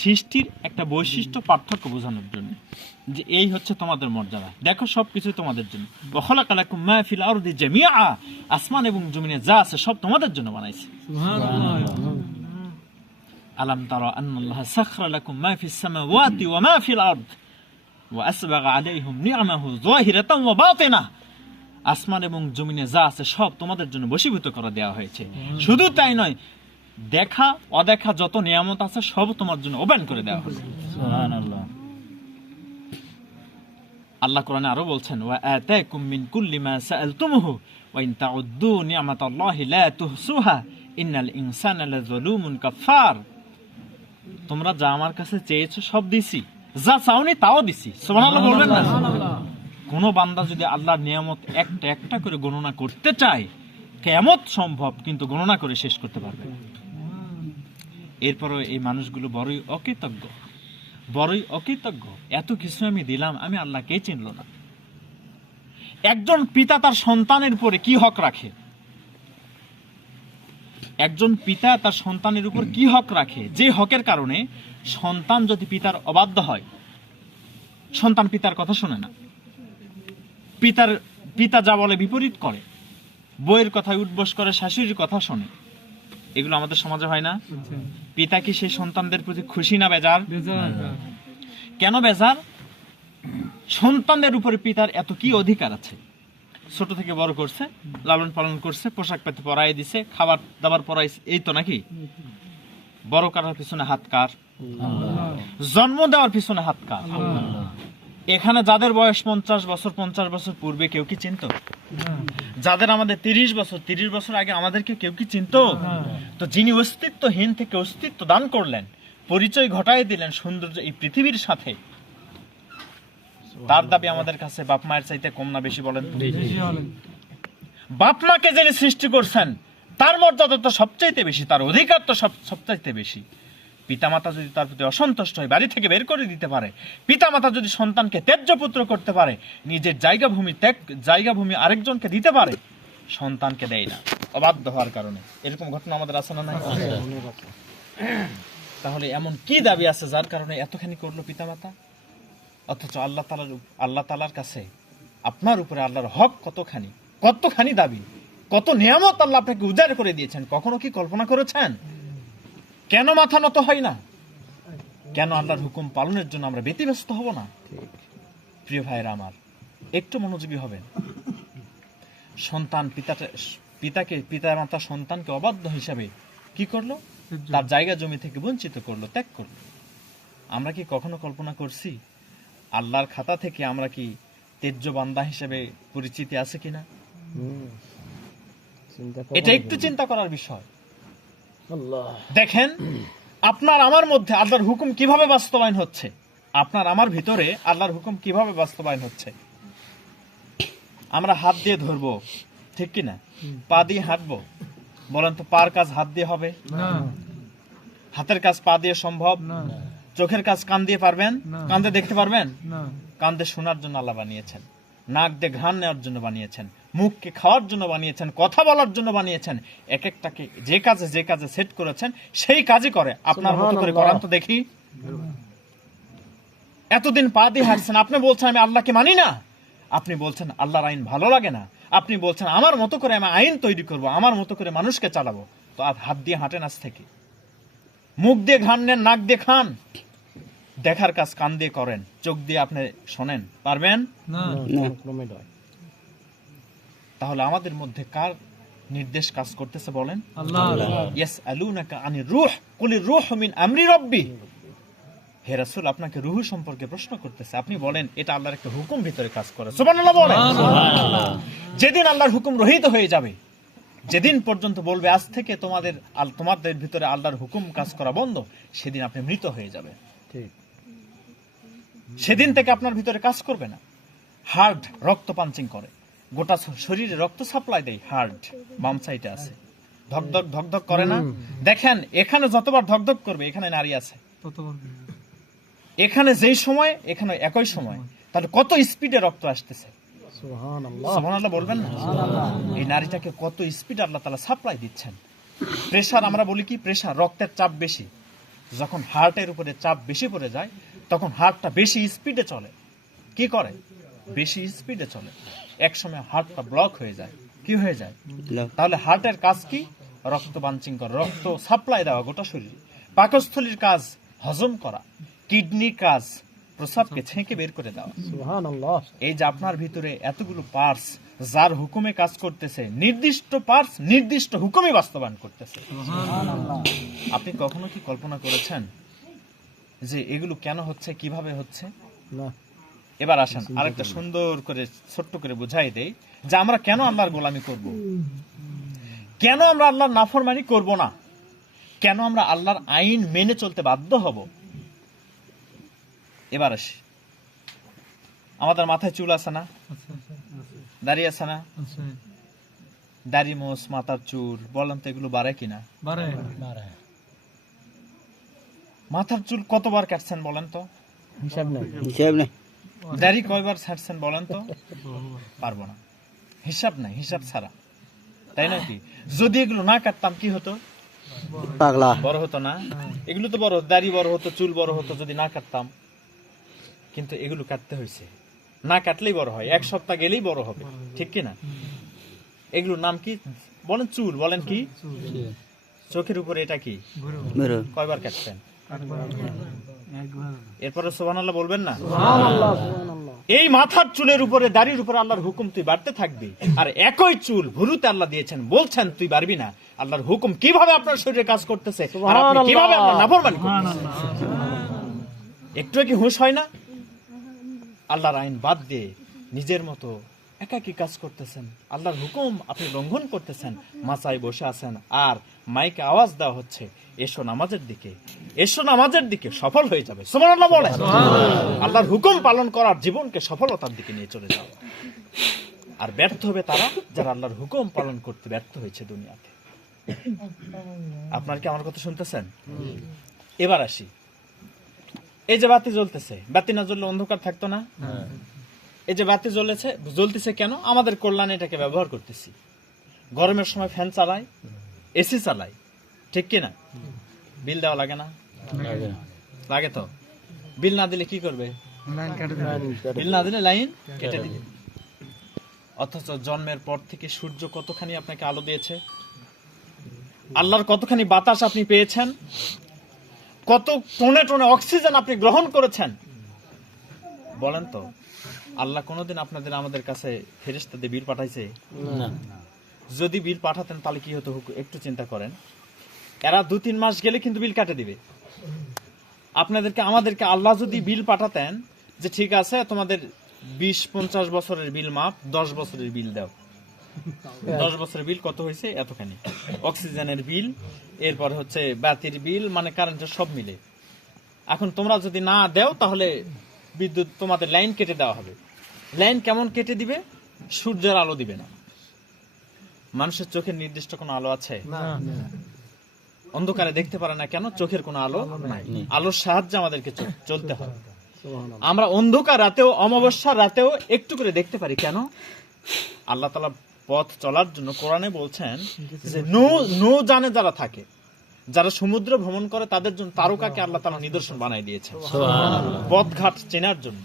সৃষ্টির একটা বৈশিষ্ট্য পার্থক্য বোঝানোর জন্য, যে এই হচ্ছে তোমাদের মর্যাদা, দেখো সবকিছু তোমাদের জন্য। ওয়া খালাকা লাকুম মা ফিল আরদি জামিআ, আসমান এবং জমিনে যা আছে সব তোমাদের জন্য বানাইছে। আলাম তারা আন্নাল্লাহা সাখরা লাকুম মা ফিস সামাওয়াতি ওয়া মা ফিল আরদ ওয়া আসবাগা আলাইহিম নি'মাহু যাহিরাতান ওয়া বাতিনা। আসমান এবং জমিনে যা আছে সব তোমাদের জন্য বশীভূত করে দেওয়া হয়েছে। শুধু তাই নয়, দেখা অদেখা যত নিয়ামত আছে সব তোমার জন্য ওপেন করে দেওয়া হয়েছে। সুবহানাল্লাহ। আল্লাহ কোরআনে আরো বলছেন, ওয়া আতাকুম মিন কুল্লি মা সাআলতুমুহু ওয়া ইন তাউদ্দু নি'মাতাল্লাহি লা তুহসুহা ইন্নাল ইনসানা লাযালুমুন কাফার। তোমরা যা আমার কাছে চেয়েছো সব দিছি, যা চাওনি তাও দিছি। সুবহানাল্লাহ বলবেন না? কোন বান্দা যদি আল্লাহর নিয়ামত একটা একটা করে গণনা করতে চায়, কিয়ামত সম্ভব, কিন্তু গণনা করে শেষ করতে পারবে না। এরপরও এই মানুষগুলো বড়ই অকৃতজ্ঞ। এত কিছু আমি দিলাম, আমি আল্লাহকে চিনল না। একজন পিতা তার সন্তানের উপরে কি হক রাখে? একজন পিতা তার সন্তানের উপর কি হক রাখে, যে হকের কারণে সন্তান যদি পিতার অবাধ্য হয়, সন্তান পিতার কথা শোনে না, পিতা যা বলে বিপরীত করে, বইয়ের কথায় উঠবস করে, শাশুড়ির কথা শোনে, এগুলো আমাদের সমাজে হয় না? পিতা কি সেই সন্তানদের প্রতি খুশি না বেজার? কেন বেজার? সন্তানদের উপরে পিতার এত কি অধিকার আছে? ছোট থেকে বড় করছে, লালন পালন করছে, পোশাক পাতি পরাই দিছে, খাবার দাবার পরাইছে, এই তো নাকি? বড় করার পিছনে হাত কার? জন্ম দেওয়ার পিছনে হাত কার? এখানে যাদের বয়স 50 বছর পূর্বে কেউ কি চিনতো? যাদের আমাদের 30 বছর আগে আমাদেরকে কেউ কি চিনতো? তো যিনি অস্তিত্বহীন থেকে অস্তিত্ব দান করলেন, পরিচয় ঘটায় দিলেন সৌন্দর্য এই পৃথিবীর সাথে, তার দাবি আমাদের কাছে বাপ মায়ের চাইতে কম না বেশি? বলেন। বাপ মাকে যিনি সৃষ্টি করছেন তার মর্যাদা তো সবচাইতে বেশি, তার অধিকার তো সবচাইতে বেশি। পিতামাতা যদি তার প্রতি অসন্তুষ্ট হয় বাড়ি থেকে বের করে দিতে পারে, পিতামাতা যদি সন্তানকে ত্যায্য পুত্র করতে পারে, নিজের জায়গা ভূমি আরেকজনকে দিতে পারে, সন্তানকে দেয় না, অবাধ্য হওয়ার কারণে। এরকম ঘটনা আমাদের আছে না নাই? তাহলে এমন কি দাবি আছে যার কারণে এতখানি করলো পিতামাতা? অথচ আল্লাহ তাআলার কাছে আপনার উপরে আল্লাহর হক কতখানি দাবি, কত নিয়ামত আল্লাহ আপনাকে উজাড় করে দিয়েছেন, কখনো কি কল্পনা করেছেন? কেন মাথা নত হয় না? কেন আল্লাহর হুকুম পালনের জন্য আমরা ব্যতিব্যস্ত হব না? প্রিয় ভাইরা আমার, একটু মনোযোগী হবেন। পিতামাতা সন্তানকে অবাধ্য হিসাবে কি করলো? তার জায়গা জমি থেকে বঞ্চিত করলো, ত্যাগ করলো। আমরা কি কখনো কল্পনা করছি আল্লাহর খাতা থেকে আমরা কি তেজ্য বান্দা হিসেবে পরিচিতি আছে কিনা? এটা একটু চিন্তা করার বিষয়। দেখেন, আপনার আমার মধ্যে আল্লাহর হুকুম কিভাবে বাস্তবায়ন হচ্ছে, আপনার আমার ভিতরে আল্লাহর হুকুম কিভাবে বাস্তবায়ন হচ্ছে। আমরা হাত দিয়ে ধরবো, ঠিক কিনা? পা দিয়ে হাঁটবো, বলেন তো পার কাজ হাত দিয়ে হবে? হাতের কাজ পা দিয়ে সম্ভব? চোখের কাজ কান দিয়ে পারবেন? কান দিয়ে দেখতে পারবেন? কান দিয়ে শোনার জন্য আল্লাহ বানিয়েছেন, নাক দিয়ে ঘ্রাণ নেওয়ার জন্য বানিয়েছেন, মুখকে খাওয়ার জন্য বানিয়েছেন, কথা বলার জন্য বানিয়েছেন। এক একটাকে যে কাজে সেট করেছেন সেই কাজই করে। আপনার মতো করে করান তো দেখি। এতদিন পা দিয়ে হাঁটছেন, আপনি বলছেন আমি আল্লাহকে মানি না, আপনি বলছেন আল্লাহর আইন ভালো লাগে না, আপনি বলছেন আমার মতো করে আমি আইন তৈরি করব, আমার মতো করে মানুষকে চালাবো। তো হাত দিয়ে হাঁটেন আজ থেকে, মুখ দিয়ে ঘ্রাণ নেন, নাক দিয়ে খান, দেখার কাজ কান দিয়ে করেন, চোখ দিয়ে আপনি শোনেন, পারবেন? তাহলে আমাদের মধ্যে কার নির্দেশ কাজ করতেছে বলেন? ইয়াসআলুনাকা আনির রূহ কুলির রূহু মিন আমরি রাব্বি। হে রাসূল, আপনাকে রূহ সম্পর্কে প্রশ্ন করতেছে, আপনি বলেন এটা আল্লাহর একটা হুকুম ভিতরে কাজ করে। সুবহানাল্লাহ বলেন। যেদিন আল্লাহর হুকুম রহিত হয়ে যাবে, যেদিন পর্যন্ত বলবে আজ থেকে তোমাদের ভিতরে আল্লাহর হুকুম কাজ করা বন্ধ, সেদিন আপনি মৃত হয়ে যাবে। সেদিন থেকে আপনার ভিতরে কাজ করবে না। হার্ট রক্ত পাঞ্চিং করে, গোটা শরীরে রক্ত সাপ্লাই দেয়। হার্ট বাম সাইডে আছে, ধকধক ধকধক করে না? দেখেন, এখানে যতবার ধকধক করবে, এখানে নারী আছে, এখানে যেই সময়, এখানে একই সময়, তাহলে কত স্পিডে রক্ত আসতেছে। সুবহানাল্লাহ বলবেন না? এই নারীটাকে কত স্পিড আল্লাহ তাআলা সাপ্লাই দিচ্ছেন। প্রেসার, আমরা বলি কি প্রেসার, রক্তের চাপ বেশি। যখন হার্টের উপরে চাপ বেশি পড়ে যায়, তখন হার্টটা বেশি স্পিডে চলে। কি করে? বেশি স্পিডে চলে। এক সময় হার্টটা ব্লক হয়ে যায়। কি হয়ে যায়? তাহলে হার্টের কাজ কি? রক্ত বাঞ্চিং করা, রক্ত সাপ্লাই দেওয়া গোটা শরীরে। পাকস্থলীর কাজ হজম করা, কিডনির কাজ প্রস্রাবকে ছেঁকে বের করে দেওয়া। সুবহানাল্লাহ। এই যে আপনার ভিতরে এতগুলো পার্টস যার হুকুমে কাজ করতেছে, নির্দিষ্ট পার্টস নির্দিষ্ট হুকুমে বাস্তবায়ন করতেছে। সুবহানাল্লাহ। আপনি কখনো কি কল্পনা করেছেন যে এগুলো কেন হচ্ছে, কিভাবে হচ্ছে? না। এবার আসেন আরেকটা সুন্দর করে ছোট্ট করে বুঝাই দেই যে আমরা কেন আল্লাহর গোলামি করব, কেন আমরা আল্লাহর নাফরমানি করব না, কেন আমরা আল্লাহর আইন মেনে চলতে বাধ্য হব। এবার আসি, আমাদের মাথায় চুল আছে না? দাড়ি আছে না? দাড়ি, মোষ, মাথার চুল, বলেন তো এগুলো বাড়ে কিনা? মাথার চুল কতবার কাটছেন বলেন তো? হিসাব নেই। দাড়ি কয়বার ছাড়ছেন বলেন তো? পারবো না, হিসাব নাই, হিসাব ছাড়া, তাই নাকি? যদি এগুলো না কাটতাম কি হতো? পাগলা বড় হতো না? এগুলো তো বড়, দাড়ি বড় হতো, চুল বড় হতো যদি না কাটতাম। কিন্তু এগুলো কাটতে হয়েছে, না কাটলেই বড় হয়, এক সপ্তাহ গেলেই বড় হবে, ঠিক কিনা? এগুলোর নাম কি বলেন? চুল। বলেন কি? চোখের উপরে এটা কি? কয়বার কাটছেন? এরপরে সুবহানাল্লাহ বলবেন না? এই মাথার চুলের উপরে, দাড়ির উপরে আল্লাহর হুকুম তুই বাড়তে থাকবি, আর একই চুল ভুরুতে আল্লাহ দিয়েছেন, বলছেন তুই পারবি না। আল্লাহর হুকুম কিভাবে আপনার শরীরে কাজ করতেছে, আর আপনি কিভাবে আপনার নাফরমানি করতেছেন। একটু কি হুঁশ হয় না? আল্লাহর আইন বাদ দিয়ে নিজের মতো একাকী কাজ করতেছেন, আল্লাহর হুকুম আপনি লঙ্ঘন করতেছেন, মাচায় বসে আছেন, আর মাইকে আওয়াজ দেওয়া হচ্ছে এসো নামাজের দিকে, এসো নামাজের দিকে, সফল হয়ে যাবে। সুবহানাল্লাহ বলেন। আল্লাহর হুকুম পালন করার জীবনকে সফলতার দিকে নিয়ে চলে যাওয়া। আর ব্যর্থ হবে তারা যারা আল্লাহর হুকুম পালন করতে ব্যর্থ হয়েছে দুনিয়াতে। আপনার কি আমার কথা শুনতেছেন? এবার আসি, এই যে বাতি জ্বলতেছে, বাতি না জ্বললে অন্ধকার থাকতো না? এই যে বাতি জ্বলতেছে কেন? আমাদের কল্যাণে এটাকে ব্যবহার করতেছি। গরমের সময় ফ্যান চালায়, এসি চালায়, ঠিক কিনা? বিল দেওয়া লাগে না? লাগে তো। বিল না দিলে কি করবে? বিল না দিলে লাইন কেটে দিবে। অথচ জন্মের পর থেকে সূর্য কতখানি আপনাকে আলো দিয়েছে, আল্লাহর কতখানি বাতাস আপনি পেয়েছেন, কত টনে টনে অক্সিজেন আপনি গ্রহণ করেছেন। বলেন তো, আল্লাহ কোনোদিন আপনাদের আমাদের কাছে ফেরেশতা দিয়ে বিল পাঠাইছে? না। যদি বিল পাঠাতেন তাহলে কি হতো একটু চিন্তা করেন। এরা 2-3 মাস গেলে কিন্তু বিল কাটে দিবে। আপনাদেরকে আমাদেরকে আল্লাহ যদি বিল পাঠাতেন যে ঠিক আছে তোমাদের 20-50 বছরের বিল মাপ, 10 বছরের বিল দাও। 10 বছরের বিল কত হয়েছে? এতখানি। অক্সিজেনের বিল, এরপর হচ্ছে বাতির বিল, মানে কারেন্টের সব মিলে। এখন তোমরা যদি না দাও তাহলে বিদ্যুৎ তোমাদের লাইন কেটে দেওয়া হবে। লাইন কেমন কেটে দিবে? সূর্যের আলো দিবে না। মানুষের চোখের নির্দিষ্ট কোনো আলো আছে? অন্ধকারে দেখতে পারে না কেন? চোখের কোনো আলো নাই। আলোর সাহায্যে আমাদেরকে চলতে হয়। আমরা অন্ধকার রাতেও, অমাবস্যার রাতেও একটু করে দেখতে পারি কেন? আল্লাহ তাআলা পথ চলার জন্য কোরআনে বলছেন যে নৌ জানে যারা থাকে, যারা সমুদ্র ভ্রমণ করে, তাদের জন্য তারকাকে আল্লাহ তাআলা নিদর্শন বানাই দিয়েছেন পথঘাট চেনার জন্য।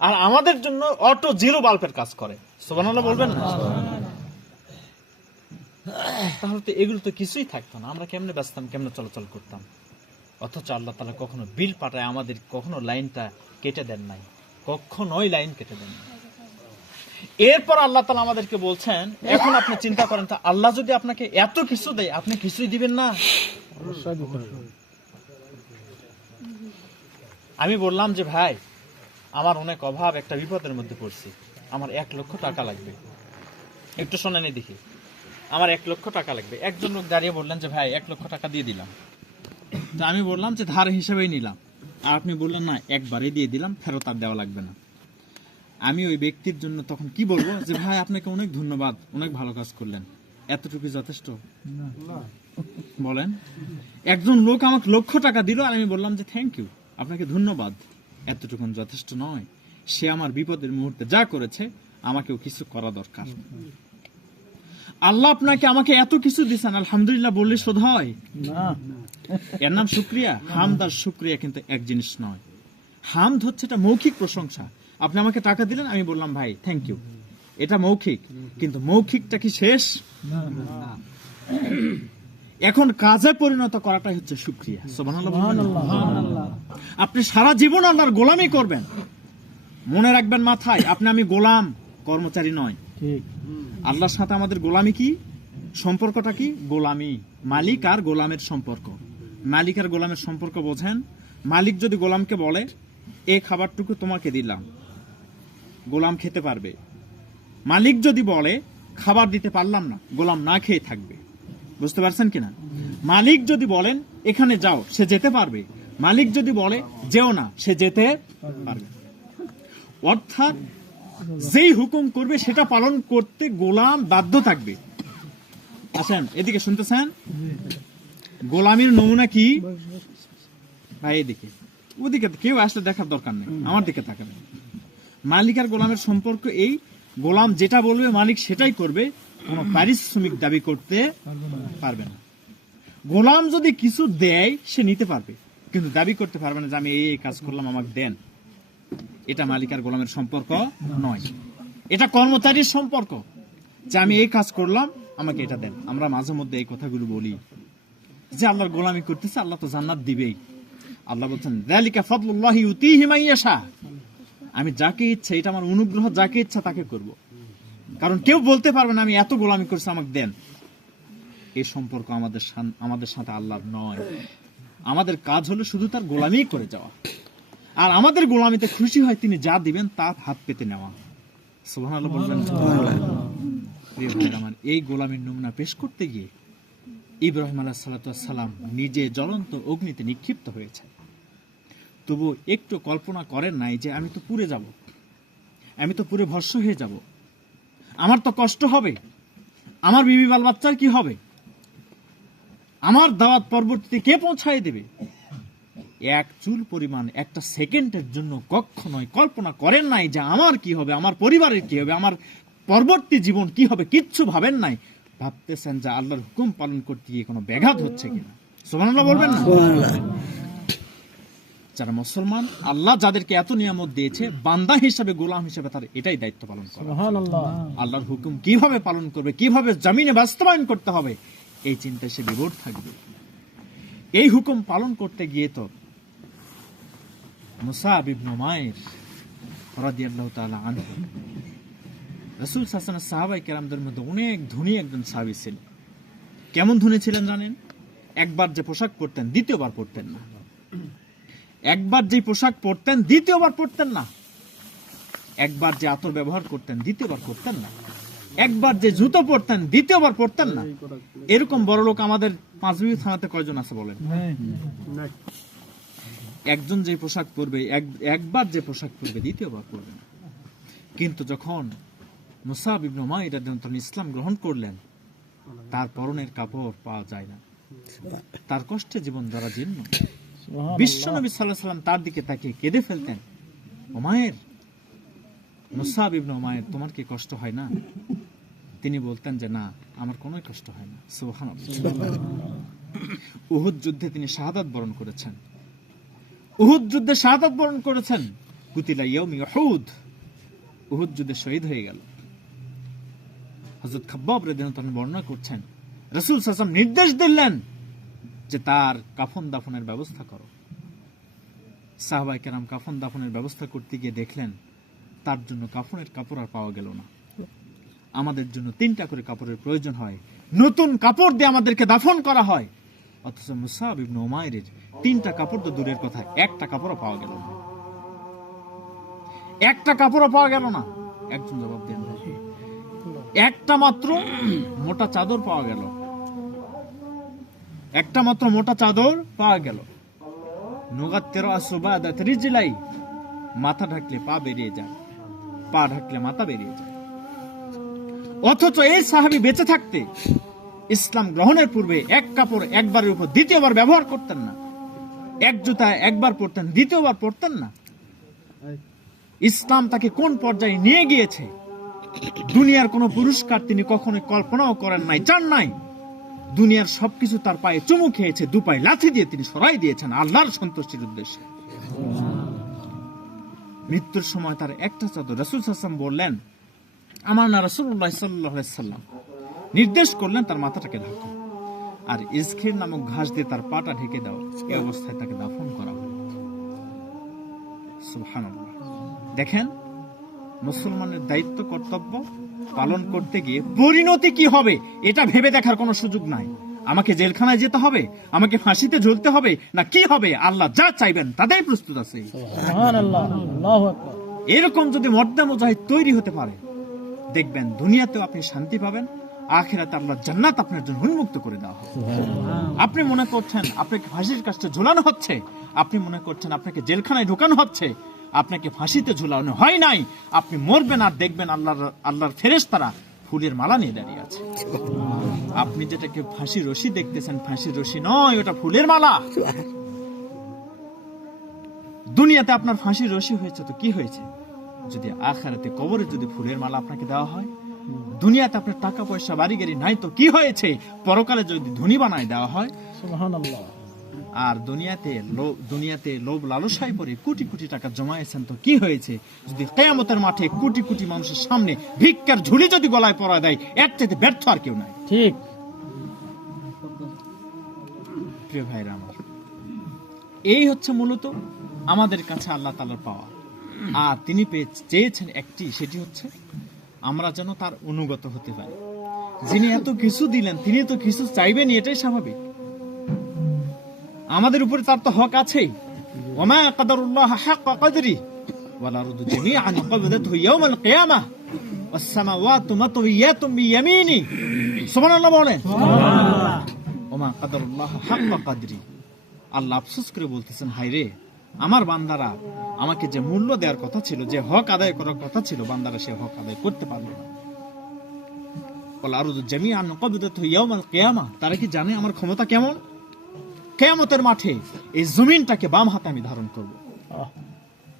আর আমাদের জন্য অটো জিরো বাল্বের কাজ করে। সুবহানাল্লাহ বলবেন না? তাহলে তো এগুলো তো কিছুই থাকতো না। আমরা কেমনে বাঁচতাম, কেমনে চলাচল করতাম? অথচ আল্লাহ তাআলা কখনো বিল পাঠায় আমাদের, কখনো লাইনটা কেটে দেন নাই, কখনোই লাইন কেটে দেন নাই। এরপর আল্লাহ তাআলা আমাদেরকে বলছেন, এখন আপনি চিন্তা করেন তো, আল্লাহ যদি আপনাকে এত কিছু দেয়, আপনি কিছুই দিবেন না? আমি বললাম যে ভাই, আমার অনেক অভাব, একটা বিপদের মধ্যে পড়ছি, আমার 1 লক্ষ টাকা লাগবে, একটু শোনেনি দেখি, আমার 1 লক্ষ টাকা লাগবে। একজন লোক দাঁড়িয়ে বললেন যে ভাই 1 লক্ষ টাকা দিয়ে দিলাম। তো আমি বললাম যে ধার হিসেবেই নিলাম। আর আপনি বললেন না, একবারে দিয়ে দিলাম, ফেরত আর দেওয়া লাগবে না। আমি ওই ব্যক্তির জন্য তখন কি বলবো? যে ভাই আপনাকে অনেক ধন্যবাদ, অনেক ভালো কাজ করলেন, এতটুকু যথেষ্ট? বলেন। একজন লোক আমাকে 1 লক্ষ টাকা দিল, আর আমি বললাম যে থ্যাংক ইউ, আপনাকে ধন্যবাদ, এতটুকুন যথেষ্ট নয়। সে আমার বিপদের মুহূর্তে যা করেছে, আমাকেও কিছু করা দরকার। আল্লাহ আপনাকে আমাকে এত কিছু দিয়েছেন, আলহামদুলিল্লাহ বললে শোধ হয়? এর নাম শুকরিয়া। হামদ আর শুকরিয়া কিন্তু এক জিনিস নয়। হামদ হচ্ছে এটা মৌখিক প্রশংসা। আপনি আমাকে টাকা দিলেন, আমি বললাম ভাই থ্যাংক ইউ, এটা মৌখিক। কিন্তু মৌখিকটা কি শেষ? এখন কাজে পরিণত করাটাই হচ্ছে শুকরিয়া। সুবহানাল্লাহ। আপনি সারা জীবন আল্লাহর গোলামি করবেন, মনে রাখবেন মাথায়, আপনি আমি গোলাম, কর্মচারী নয়। আল্লাহর সাথে আমাদের গোলামি কি? সম্পর্কটা কি? গোলামি। মালিক আর গোলামের সম্পর্ক। মালিক আর গোলামের সম্পর্ক বোঝেন? মালিক যদি গোলামকে বলে এই খাবারটুকু তোমাকে দিলাম, গোলাম খেতে পারবে। মালিক যদি বলে খাবার দিতে পারলাম না, গোলাম না খেয়ে থাকবে। বুঝতে পারছেন কিনা? মালিক যদি বলেন এখানে যাও, সে যেতে পারবে। মালিক যদি বলে যেও না, সে যেতে পারবে। অর্থাৎ যেই হুকুম করবে সেটা পালন করতে গোলাম বাধ্য থাকবে। আসেন এদিকে, শুনতেছেন? গোলামির নমুনা কি ভাই? এদিকে, ওদিকে কেউ আসলে দেখার দরকার নেই, আমার দিকে তাকাবেন। মালিক আর গোলামের সম্পর্ক এই, গোলাম যেটা বলবে মালিক সেটাই করবে, কোনো পারিশ্রমিক দাবি করতে পারবে না। গোলাম যদি কিছু দেয় সে নিতে পারবে, কিন্তু দাবি করতে পারবে না যে আমি এই কাজ করলাম, আমাকে দেন। এটা মালিক আর গোলামের সম্পর্ক নয়, এটা কর্মচারীর সম্পর্ক, যে আমি এই কাজ করলাম, আমাকে এটা দেন। আমরা মাঝে মধ্যে এই কথাগুলো বলি যে আল্লাহর গোলামি করতেছে, আল্লাহ তো জান্নাত দিবেই। আল্লাহ বলছেন যালিকা ফাদলুল্লাহি ইউতিহি মান ইয়াশা, আমি যাকে ইচ্ছা, এটা আমার অনুগ্রহ, যাকে ইচ্ছা তাকে করব। কারণ কেউ বলতে পারবে না আমি এত গোলামি করছি, আমাকে দেন। এই সম্পর্ক আমাদের সাথে আল্লাহর নয়। আমাদের কাজ হলো শুধু তার গোলামি করে যাওয়া, আর আমাদের গোলামিতে খুশি হয় তিনি যা দিবেন তার হাত পেতে নেওয়া। সুবহানাল্লাহ বলবেন। প্রিয় ভাইরা আমার, এই গোলামির নমুনা পেশ করতে গিয়ে ইব্রাহিম আলাইহিস সালাম নিজে জ্বলন্ত অগ্নিতে নিক্ষিপ্ত হয়েছে। তবু একটু কল্পনা করেন নাই যে আমি তো পুড়ে যাব, আমি তো পুড়ে ভস্ম হয়ে যাব, আমার তো কষ্ট হবে, আমার বিবি বাল বাচ্চার কি হবে, আমার দাওয়াত পরবর্তীতে কে পৌঁছায় দেবে? এক চুল পরিমাণ, একটা সেকেন্ডের জন্য কখনোই কল্পনা করেন নাই যে আমার কি হবে, আমার পরিবারের কি হবে, আমার পরবর্তী জীবন কি হবে, কিচ্ছু ভাবেন নাই। ভাবতেছেন যে আল্লাহর হুকুম পালন করতে গিয়ে কোনো ব্যাঘাত হচ্ছে কিনা। সুবহানাল্লাহ বলবেন না? যারা মুসলমান, আল্লাহ যাদেরকে এত নিয়ামত দিয়েছে, বান্দা হিসাবে, গোলাম হিসাবে তার এটাই দায়িত্ব পালন করা। সুবহানাল্লাহ। আল্লাহর হুকুম কিভাবে পালন করবে, কিভাবে জমিনে বাস্তবায়ন করতে হবে, এই চিন্তায় সে বিভোর থাকবে। এই হুকুম পালন করতে গিয়ে তো মুসাব ইবনে উমাইর রাদিয়াল্লাহু তাআলা আনহু, রাসূল সাল্লাল্লাহু আলাইহি ওয়াসাল্লাম সাহাবায়ে কেরামদের মধ্যে অনেক ধনী একজন সাহাবী ছিলেন। কেমন ধনী ছিলেন জানেন? একবার যে পোশাক পরতেন দ্বিতীয়বার পরতেন না। একবার যে পোশাক পরতেন দ্বিতীয়বার পরতেন না। একবার যে আতর ব্যবহার করতেন দ্বিতীয়বার করতেন না। একবার যে জুতো পরতেন দ্বিতীয়বার পরতেন না। এরকম বড় লোক আমাদের পাঁচবিবি থানাতে কয়জন আছে বলেন? একজন যে পোশাক পরবে, একবার যে পোশাক পরবে দ্বিতীয়বার পরবে না। কিন্তু যখন মুসাব ইবনে উমাইর রাদিয়াল্লাহু আনহু ইসলাম গ্রহণ করলেন, তার পরনের কাপড় পাওয়া যায় না। তার কষ্টে জীবন যারা জীর্ণ। বিশ্বনবী সাল্লাল্লাহু আলাইহি ওয়াসাল্লাম তার দিকে তাকিয়ে কেঁদে ফেলতেন, উমাইর, মুসাব ইবনে উমাইর, তোমার কি কষ্ট হয় না? তিনি বলতেন যে না, আমার কোনো কষ্ট হয় না। সুবহানাল্লাহ। উহুদ যুদ্ধে তিনি শাহাদাত বরণ করেছেন। উহুদ যুদ্ধে শাহাদাত বরণ করেছেন। কুতিলা ইয়াউমি উহুদ, উহুদ যুদ্ধে শহীদ হয়ে গেল। হযরত খাব্বাব রাদিয়াল্লাহু আনহু বর্ণনা করছেন, রাসূল সাল্লাল্লাহু আলাইহি ওয়াসাল্লাম নির্দেশ দিলেন যে তার কাফন দাফনের ব্যবস্থা করো। সাহাবায়ে কেরাম কাফন দাফনের ব্যবস্থা করতে গিয়ে দেখলেন তার জন্য কাফনের কাপড় আর পাওয়া গেল না। আমাদের জন্য 3টা করে কাপড়ের প্রয়োজন হয়, নতুন কাপড় দিয়ে আমাদেরকে দাফন করা হয়, অথচ মুসাব ইবনে উমাইরের 3টা কাপড় তো দূরের কথা, একটা কাপড়ও পাওয়া গেল না। একটা কাপড়ও পাওয়া গেল না। একজন জবাব দেন, একটা মাত্র মোটা চাদর পাওয়া গেল। একটা মাত্র মোটা চাদর পাওয়া গেল। নুগাত্তিরু আসবাদাত রিজলাই, মাথা ঢাকলে পা বেরিয়ে যায়, পা ঢাকলে মাথা বেরিয়ে যায়। অথচ এই সাহাবী বেঁচে থাকতে ইসলাম গ্রহণের পূর্বে এক কাপড় একবারের উপর দ্বিতীয়বার ব্যবহার করতেন না। এক জুতা একবার পরতেন, দ্বিতীয়বার পরতেন না। ইসলাম তাকে কোন পর্যায়ে নিয়ে গিয়েছে, দুনিয়ার কোন পুরস্কার তিনি কখনো কল্পনাও করেন নাই, চান নাই। দুনিয়ার সবকিছু তার পায়ে চুমু খেয়েছে, দুপায়ে লাথি দিয়ে তিনি সরাই দিয়েছেন আল্লাহর সন্তুষ্টির উদ্দেশ্যে। মৃত্যুর সময় তার একটা চাদর, রাসূল সাল্লাল্লাহু আলাইহি ওয়াসাল্লাম বললেন, আমার না রাসূলুল্লাহ সাল্লাল্লাহু আলাইহি ওয়াসাল্লাম নির্দেশ করলেন তার মাথাটাকে ঢাকো, আর ইসখির নামক ঘাস দিয়ে তার পাটা ঢেকে দাও। এই অবস্থায় তাকে দাফন করা হলো। সুবহানাল্লাহ। দেখেন, মুসলমানের দায়িত্ব কর্তব্য পালন করতে গিয়ে পরিণতি কি হবে এটা ভেবে দেখার কোনো সুযোগ নাই। আমাকে জেলখানায় যেতে হবে, আমাকে ফাঁসিতে ঝুলতে হবে, না কি হবে, আল্লাহ যা চাইবেন তাদের প্রস্তুত আছে। সুবহানাল্লাহ, আল্লাহু আকবার। এরকম যদি মর্দা মুজাহিদ তৈরি হতে পারে, দেখবেন দুনিয়াতেও আপনি শান্তি পাবেন, আখিরাতে আল্লাহ জান্নাত আপনার জন্য উন্মুক্ত করে দেওয়া হবে। আপনি মনে করছেন আপনাকে ফাঁসির কাছে ঝুলানো হচ্ছে, আপনি মনে করছেন আপনাকে জেলখানায় ঢোকানো হচ্ছে, আপনাকে ফাঁসিতে ঝুলানো হয় নাই। আপনি মরবেন আর দেখবেন আল্লাহর ফেরেশতারা ফুলের মালা নিয়ে দাঁড়িয়ে আছে। আপনি যেটাকে ফাঁসি রশি দেখতেছেন, ফাঁসির রশি নয়, ওটা ফুলের মালা। দুনিয়াতে আপনার ফাঁসির রশি হয়েছে তো কি হয়েছে, যদি আখিরাতে কবরে যদি ফুলের মালা আপনাকে দেওয়া হয়। দুনিয়াতে আপনার টাকা পয়সা বাড়ি গাড়ি নাই তো কি হয়েছে, পরকালে যদি ধনী বানায় দেওয়া হয়। সুবহানাল্লাহ। আর দুনিয়াতে লোভ লালসায় পড়ে কোটি কোটি টাকা জমায়েছেন তো কি হয়েছে, যদি কিয়ামতের মাঠে কোটি কোটি মানুষের সামনে ভিক্ষার ঝুলি যদি গলায় পরা দেয়, এর চাইতে ব্যর্থ আর কেউ নাই। ঠিক। প্রিয় ভাইরা আমার, এই হচ্ছে মূলত আমাদের কাছে আল্লাহ তাআলার পাওয়া। আর তিনি চেয়েছেন একটি, সেটি হচ্ছে আমরা যেন তার অনুগত হতে পারি। যিনি এত কিছু দিলেন তিনি তো কিছু চাইবেনই, এটাই স্বাভাবিক। আমাদের উপরে তার তো হক আছেই। ওমা কাদারুল্লাহ হাক্কা কদরি ওয়াল আরদু জামিআন কবদাতহু ইয়াওমাল কিয়ামাহ ওয়াস সামাওয়াতু মাতওয়িয়াতুম বিয়ামিনি। সুবহানাল্লাহ বলেন। সুবহানাল্লাহ। ওমা কাদারুল্লাহ হাক্কা কদরি, আল্লাহ আফসোস করে বলতেছেন, হায় রে, আমার বান্দারা আমাকে যে মূল্য দেওয়ার কথা ছিল, যে হক আদায় করার কথা ছিল, বান্দারা সে হক আদায় করতে পারল না। ওয়াল আরদু জামিআন কবদাতহু ইয়াওমাল কিয়ামাহ, তারা কি জানে আমার ক্ষমতা কেমন? কিয়ামতের মাঠে এই জমিনটাকে বাম হাতে আমি ধারণ করব।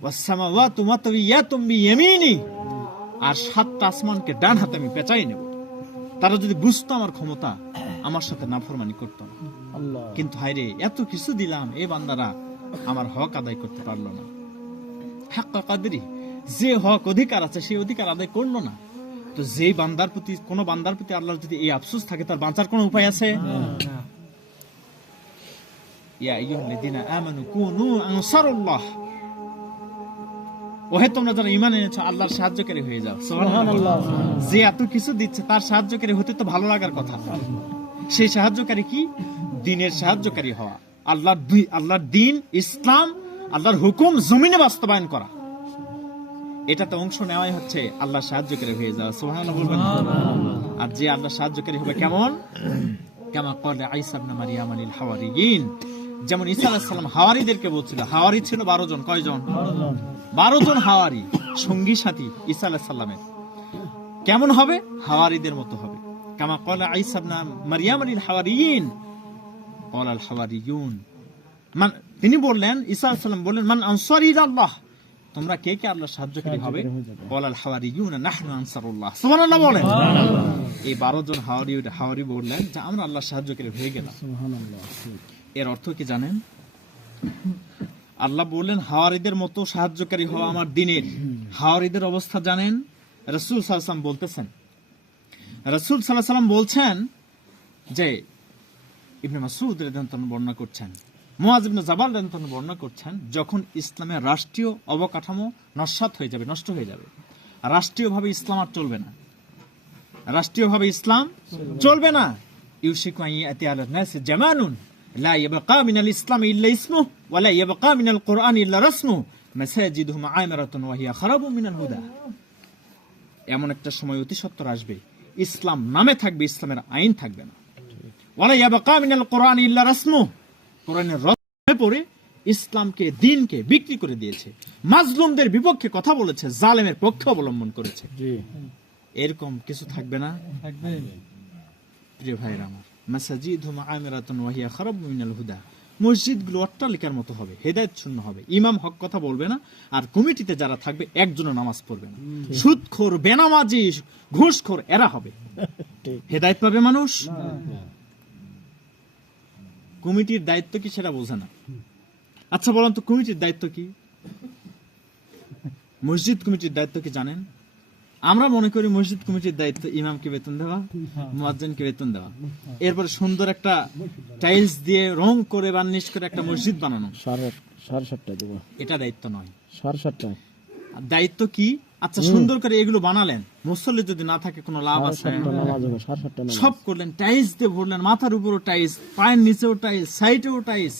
ওয়াস সামাওয়াতু মাতওয়িয়াতুম বিয়ামিনি, আর 7টা আসমানকে ডান হাতে আমি পেঁচাই নেব। তারা যদি বুঝতো আমার ক্ষমতা, আমার সাথে নাফরমানি করতো না। আল্লাহ কিন্তু হায়রে, এত কিছু দিলাম, এই বান্দারা আমার হক আদায় করতে পারলো না। হাক্কা কাদরি, যে হক অধিকার আছে সেই অধিকার আদায় করলো না। তো যে বান্দার প্রতি, কোন বান্দার প্রতি আল্লাহর যদি এই আফসোস থাকে, তার বাঁচার কোনো উপায় আছে? ইয়া আইয়ুহাল্লাযীনা আমানু কুনু আনসারুল্লাহ, ওহে তোমরা যারা ঈমান এনেছো, আল্লাহর সাহায্যকারী হয়ে যাও। সুবহানাল্লাহ। যে এত কিছু দিচ্ছে তার সাহায্যকারী হতে তো ভালো লাগার কথা। সেই সাহায্যকারী কি? দ্বীনের সাহায্যকারী হওয়া, আল্লাহর দ্বীন, ইসলাম, আল্লাহর হুকুম জমিনে বাস্তবায়ন করা। এটাতে অংশ নেওয়াই হচ্ছে আল্লাহর সাহায্যকারী হয়ে যাওয়া। সুবহানাল্লাহ বলবেন। আর যে আল্লাহর সাহায্যকারী হবে কেমন? কামা ক্বালা ঈসা ইবনে মারইয়াম লিল হাওয়ারিয়িন, যেমন ঈসা আলাইহিস সালাম হাওয়ারীদেরকে বলছিল। হাওয়ারী ছিল 12 জন। কয়জন? 12 জন হাওয়ারী, সঙ্গী সাথী ঈসা আলাইহিস সালামের। কেমন হবে? হাওয়ারীদের মতো হবে। কামা ক্বালা ঈসা ইবনে মারইয়াম লিল হাওয়ারিয়িন ক্বালা আল হাওয়ারিয়ুন, তিনি বললেন, ঈসা আলাইহিস সালাম বললেন, মান আনসারি ইলাল্লাহ, তোমরা কে কে আল্লাহর সাহায্যকারী হবে? ক্বালা আল হাওয়ারিয়ুন নাহনু আনসারুল্লাহ। সুবহানাল্লাহ বলেন। এই 12 জন হাওয়ারী বললেন যে আমরা আল্লাহর সাহায্যকারী হয়ে গেলাম। এর অর্থ কি জানেন? আল্লাহ বললেন হাওয়ারীদের মতো সাহায্যকারী হওয়া আমার দ্বীনের। হাওয়ারীদের অবস্থা জানেন? রাসূল সাল্লাল্লাহু আলাইহি ওয়াসাল্লাম বলতেছেন, রাসূল সাল্লাল্লাহু আলাইহি ওয়াসাল্লাম বলছেন যে, ইবনে মাসউদ রাদিয়াল্লাহু আনহু বর্ণনা করছেন, মুআয ইবনে জাবাল রাদিয়াল্লাহু আনহু বর্ণনা করছেন, যখন ইসলামের রাষ্ট্রীয় অবকাঠামো নস্যাৎ হয়ে যাবে, নষ্ট হয়ে যাবে, রাষ্ট্রীয়ভাবে ইসলাম আর চলবে না, রাষ্ট্রীয়ভাবে ইসলাম চলবে না, ইউশিকু আন ইয়াতি আলা নাসি জামানুন লা ইয়াবকা মিনাল ইসলাম ইল্লা ইসমুহু ওয়া লা ইয়াবকা মিনাল কুরআন ইল্লা রাসমুহু মাসাজিদুহুম আমিরাতুন ওয়া হিয়া খারাবু মিনাল হুদা। এমন একটা সময় অতি সত্বর আসবে, ইসলাম নামে থাকবে, ইসলামের আইন থাকবে না। ওয়া লা ইয়াবকা মিনাল কুরআন ইল্লা রাসমুহু, কোরআনের রচনায় পড়ে ইসলামকে, দ্বীনকে বিক্রি করে দিয়েছে, মাজলুমদের বিপক্ষে কথা বলেছে, জালেমের পক্ষে অবলম্বন করেছে। এরকম কিছু থাকবে না? থাকবে। প্রিয় ভাইরা আমার, মাসাজিদুহুম আমিরাতুন ওয়া হিয়া খারাবু মিনাল হুদা, মসজিদগুলো অট্টালিকার মতো হবে, হেদায়েত শূন্য হবে, ইমাম হক কথা বলবে না, আর কমিটিতে যারা থাকবে একজনও নামাজ পড়বে না, সুদখোর, বেনামাজি, ঘুষখোর এরা হবে। হেদায়েত পাবে মানুষ? কমিটির দায়িত্ব কি সেটা বোঝে না। আচ্ছা বলেন তো, কমিটির দায়িত্ব কি? মসজিদ কমিটির দায়িত্ব কি জানেন? আমরা মনে করি মসজিদ কমিটির দায়িত্ব ইমামকে বেতন দেওয়া, মুয়াজ্জিনকে বেতন দেওয়া, এরপর সুন্দর একটা টাইলস দিয়ে রং করে বার্নিশ করে একটা মসজিদ বানানো। 7:30 দেব। এটা দায়িত্ব নয়। 7:30 দায়িত্ব কি? আচ্ছা সুন্দর করে এগুলো বানালেন, মুসল্লি যদি না থাকে কোনো লাভ আছে? সব করলেন, টাইলস দিয়ে ভরলেন, মাথার উপরও টাইলস, পায়ের নিচেও টাইলস, সাইডেও টাইলস,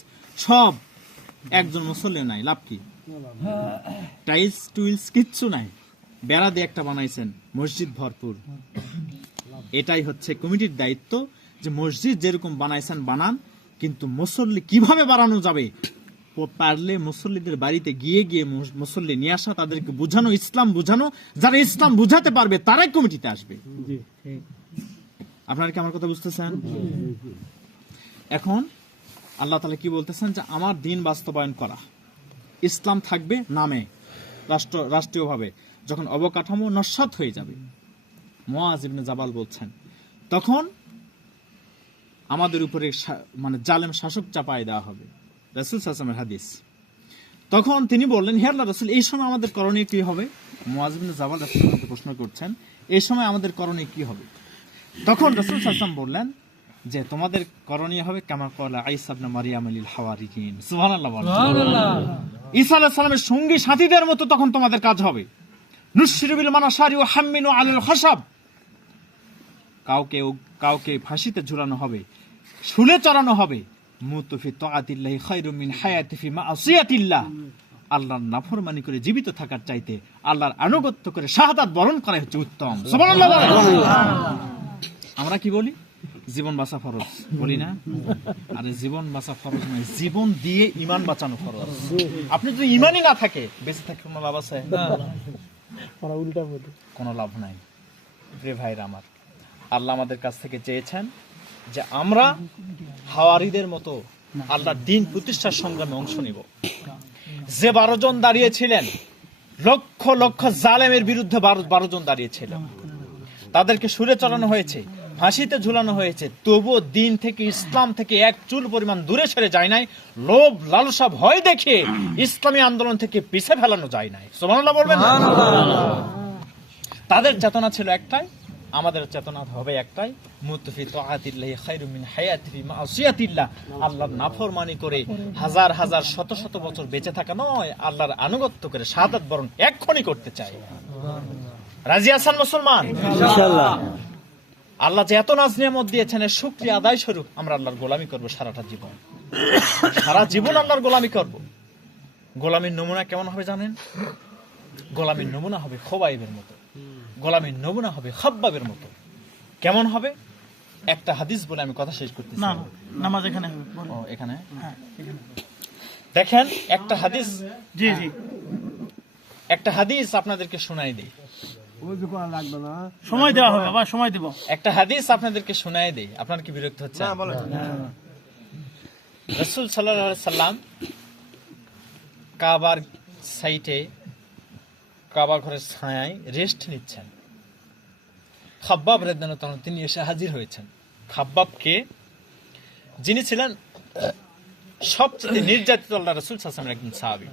সব, একজন মুসল্লি নাই, লাভ কি? টাইলস টুইলস কিচ্ছু নাই, বেড়া দিয়ে একটা বানাইছেন, মসজিদ ভরপুর। এটাই হচ্ছে কমিটির দায়িত্ব, যে মসজিদ যেরকম বানাইছেন বানান, কিন্তু মুসল্লি কিভাবে বাড়ানো যাবে, পারলে মুসল্লিদের বাড়িতে গিয়ে গিয়ে মুসল্লি নিয়ে আসা, তাদেরকে বুঝানো, ইসলাম বুঝানো। যারা ইসলাম বুঝাতে পারবে তারাই কমিটিতে আসবে। আপনারা কি আমার কথা বুঝতেছেন? এখন আল্লাহ তাআলা কি বলতেছেন, যে আমার দ্বীন বাস্তবায়ন করা, ইসলাম থাকবে নামে, রাষ্ট্রীয়ভাবে যখন অবকাঠামো নস্যাৎ হয়ে যাবে, মুআয ইবনে জাবাল বলছেন, তখন আমাদের উপরে মানে জালেম শাসক চাপায় দেওয়া হবে। রাসূল সাল্লাল্লাহু আলাইহি ওয়াসাল্লামের হাদিস। তখন তিনি বললেন, হে আল্লাহর রাসূল, এই সময় আমাদের করণীয় কি হবে? মুআয ইবনে জাবাল রাসূলকে প্রশ্ন করছেন, এই সময় আমাদের করণীয় কি হবে? তখন রাসূল সাল্লাল্লাহু আলাইহি ওয়াসাল্লাম বললেন যে, তোমাদের করণীয় হবে কামা ক্বালা ঈসা ইবনে মারইয়াম লিল হাওয়ারিয়িন। সুবহানাল্লাহ বলেন। সুবহানাল্লাহ। ঈসা আলাইহিস সালামের সঙ্গী সাথীদের মতো তখন তোমাদের কাজ হবে। নুশরিবুল মানাশারি ওয়া হাম্মিলু আলাল খাশাব, কাউকে ফাঁসিতে ঝুলানো হবে, শুলে চড়ানো হবে। মুতু ফি তাআতিল্লাহি খায়রুম মিন হায়াতি ফি মাআসিয়াতিল্লাহ, আল্লাহর নাফরমানি করে জীবিত থাকার চাইতে আল্লাহর আনুগত্য করে শাহাদাত বরণ করা হচ্ছে উত্তম। সুবহানাল্লাহ বলেন। আমরা কি বলি? জীবন বাঁচা ফরজ বলি না? আরে জীবন বাঁচা ফরজ নয়, জীবন দিয়ে ঈমান বাঁচানো ফরজ। আপনি যদি ঈমানই না থাকে, বেঁচে থাকে কোনো লাভ আছে? উল্টা বলি, কোনো লাভ নাই। প্রিয় ভাইরা আমার, আল্লাহ আমাদের কাছ থেকে চেয়েছেন যে আমরা হাওয়ারীদের মতো আল্লাহর দ্বীন প্রতিষ্ঠার সংগ্রামে অংশ নিব। যে 12 জন দাঁড়িয়েছিলেন, লক্ষ লক্ষ জালেমের বিরুদ্ধে 12 জন দাঁড়িয়েছিলেন, তাদেরকে সুরে চড়ানো হয়েছে, ফাঁসিতে ঝুলানো হয়েছে, তবুও দিন থেকে, ইসলাম থেকে এক চুল পরিমাণ দূরে সরে যায় নাই। লোভ, লালসা, ভয় দেখে ইসলামী আন্দোলন থেকে পিছে ফেলানো যায় নাই। সুবহানাল্লাহ বলবেন না? তাদের চেতনা ছিল একটাই, আমাদের চেতনা হবে একটাই, মুতফি তাআতিল্লাহি খায়রুম মিন হায়াতি ফি মাসিয়াতিল্লাহ। আল্লাহর নাফরমানি করে হাজার হাজার শত শত বছর বেঁচে থাকা নয়, আল্লাহর আনুগত্য করে শাহাদাত বরণ এক্ষুনি করতে চাই। রাজি আছেন মুসলমান? ইনশাআল্লাহ। আল্লাহ যে এত নাজ নিয়ামত দিয়েছেন, এর শুকরিয়া আদায় স্বরূপ আমরা আল্লাহর গোলামি করব সারাটা জীবন। সারা জীবন আল্লাহর গোলামি করব। গোলামির নমুনা কেমন হবে জানেন? গোলামির নমুনা হবে খোবাইবের মতো, গোলামির নমুনা হবে খাব্বাবের মতো। কেমন হবে? একটা হাদিস বলে আমি কথা শেষ করতেছি। না, নামাজ এখানে হবে। ও, এখানে হ্যাঁ, এখানে। দেখেন একটা হাদিস, জি জি, একটা হাদিস আপনাদেরকে শোনাই দেই। সময় দেওয়া হবে, আবার সময় দেব। একটা হাদিস আপনাদেরকে শোনাই দেই। আপনার কি বিরক্ত হচ্ছে? রাসূল সাল্লাল্লাহু আলাইহি সাল্লাম কাবার সাইটে, কাবা ঘরের ছায়ায় রেস্ট নিচ্ছেন। খাব্বাব রাদিয়াল্লাহু আনহু তিনি এসে হাজির হয়েছেন। খাব্বাব কে? যিনি ছিলেন সবচেয়ে নির্যাতিত আল্লাহর রাসূল সাল্লাল্লাহু আলাইহি ওয়াসাল্লামের একজন সাহাবী।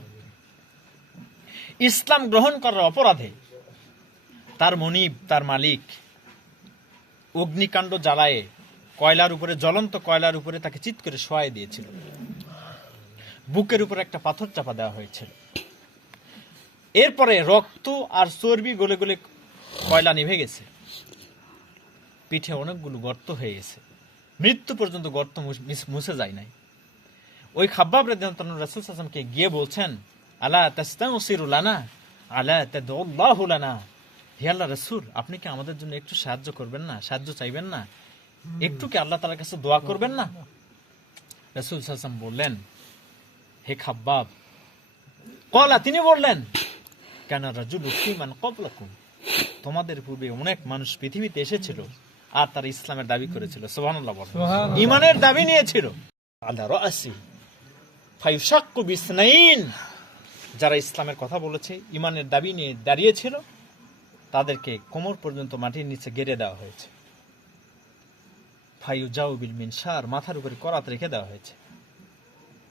ইসলাম গ্রহণ করার অপরাধে তার মনিব, তার মালিক অগ্নিকাণ্ড জ্বালায়ে কয়লার উপরে, জ্বলন্ত কয়লার উপরে তাকে চিৎ করে শোয়াই দিয়েছিল। বুকের উপরে একটা পাথর চাপা দেওয়া হয়েছিল। এরপরে রক্ত আর চর্বি গলে গলে কয়লা নিভে গেছে, পিঠে অনেকগুলো গর্ত হয়ে গেছে, মৃত্যু পর্যন্ত গর্ত মুছে যায় নাই। ওই খাব্বাব রাদিয়াল্লাহু আনহু রাসূল সাল্লাল্লাহু আলাইহি ওয়াসাল্লামকে গিয়ে বলছেন, আলা তাস্তানসিরু লানা আলা তাদউল্লাহু লানা, হে আল্লাহর রাসূল, আপনি কি আমাদের জন্য একটু সাহায্য করবেন না? সাহায্য চাইবেন না? একটু কি আল্লাহ তাআলার কাছে দোয়া করবেন না? রাসূল সাল্লাল্লাহু আলাইহি ওয়াসাল্লাম বললেন, হে খাব্বাব, কলা, তিনি বললেন, কানা রাজুলু ফীমান ক্বাবলাকুম, তোমাদের পূর্বে অনেক মানুষ পৃথিবীতে এসেছিল আর তারা ইসলামের দাবি করেছিল। সুবহানাল্লাহ বলেন। ঈমানের দাবি নিয়েছিল। আলা রাসি ফায়ুশাক্কু বিসনাইন, যারা ইসলামের কথা বলেছে, ঈমানের দাবি নিয়ে দাঁড়িয়েছিল, তাদেরকে কোমর পর্যন্ত মাটির নিচে গেড়ে দেওয়া হয়েছে। ফায়ুজাউ বিল মিনশার, মাথার উপরে করাত রেখে দেওয়া হয়েছে।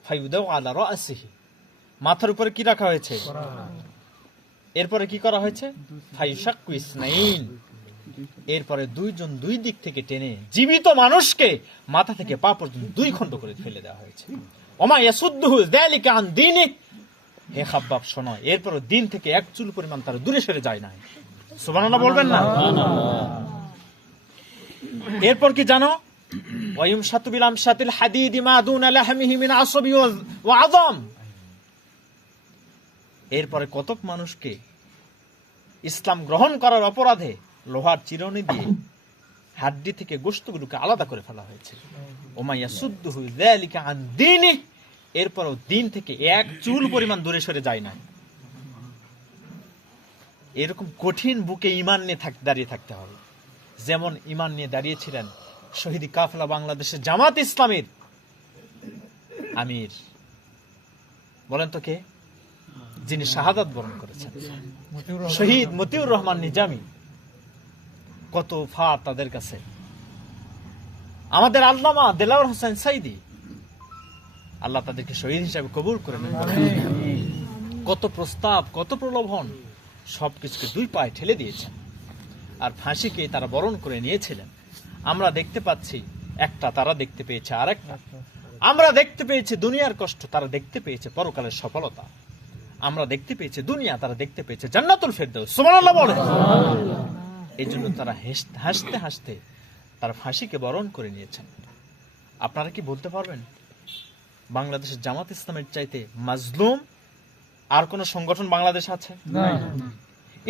ফায়ুদাউ আলা রাসিহি, মাথার উপরে কি রাখা হয়েছে? এরপরে কি করা হয়েছে? ফায়ুশাক্কু ইসনাইন, এরপরে দুইজন দুই দিক থেকে টেনে জীবিত মানুষকে মাথা থেকে পা পর্যন্ত দুই খণ্ড করে ফেলে দেওয়া হয়েছে। ওমা ইয়াসুদ্দুহু যালিকা আন দীনি, হে খাব্বাব শোনো, এরপর দিন থেকে এক চুল পরিমাণ তার দূরে সরে যায় না। সুবহানাল্লাহ বলবেন না? এরপর কি জানো? ওয়ায়ুমশাতু বিল আমশাতিল হাদিদি মা দুনা লাহমিহি মিন আসবি ওয়া আযাম, এরপরে কতক মানুষকে ইসলাম গ্রহণ করার অপরাধে লোহার চিরুনি দিয়ে হাড্ডি থেকে গোশতগুলোকে আলাদা করে ফেলা হয়েছে। ওমা ইয়াসুদ্দুহু যালিকা আন দীনি, এরপরও দিন থেকে এক চুল পরিমাণ দূরে সরে যায় না। এরকম কঠিন বুকে ঈমান নিয়ে দাঁড়িয়ে থাকতে হবে, যেমন ঈমান নিয়ে দাঁড়িয়েছিলেন শহীদ কাফেলা বাংলাদেশের জামাত ইসলামের আমির, বলেন তো কে? যিনি শাহাদাত বরণ করেছেন, শহীদ মতিউর রহমান নিজামী। কত ফার তাদের কাছে। আমাদের আল্লামা দেলাওয়ার হোসেন সাইদি, আল্লাহ তাদেরকে শহীদ হিসাবে কবুল করে নেন। কত প্রস্তাব, কত প্রলোভন, সবকিছুকে দুই পায়ে ঠেলে দিয়েছেন আর ফাঁসিকে তারা বরণ করে নিয়েছিলেন। আমরা দেখতে পাচ্ছি একটা, তারা দেখতে পেয়েছে আরেকটা। আমরা দেখতে পেয়েছি দুনিয়ার কষ্ট, তারা দেখতে পেয়েছে পরকালের সফলতা। আমরা দেখতে পেয়েছি দুনিয়া, তারা দেখতে পেয়েছে জান্নাতুল ফেরদাউস। সুবহানাল্লাহ বলেন। এই জন্য তারা হাসতে হাসতে তারা ফাঁসিকে বরণ করে নিয়েছেন। আপনারা কি বলতে পারবেন বাংলাদেশের জামাত ইসলামের চাইতে মাজলুম আর কোন সংগঠন বাংলাদেশ আছে?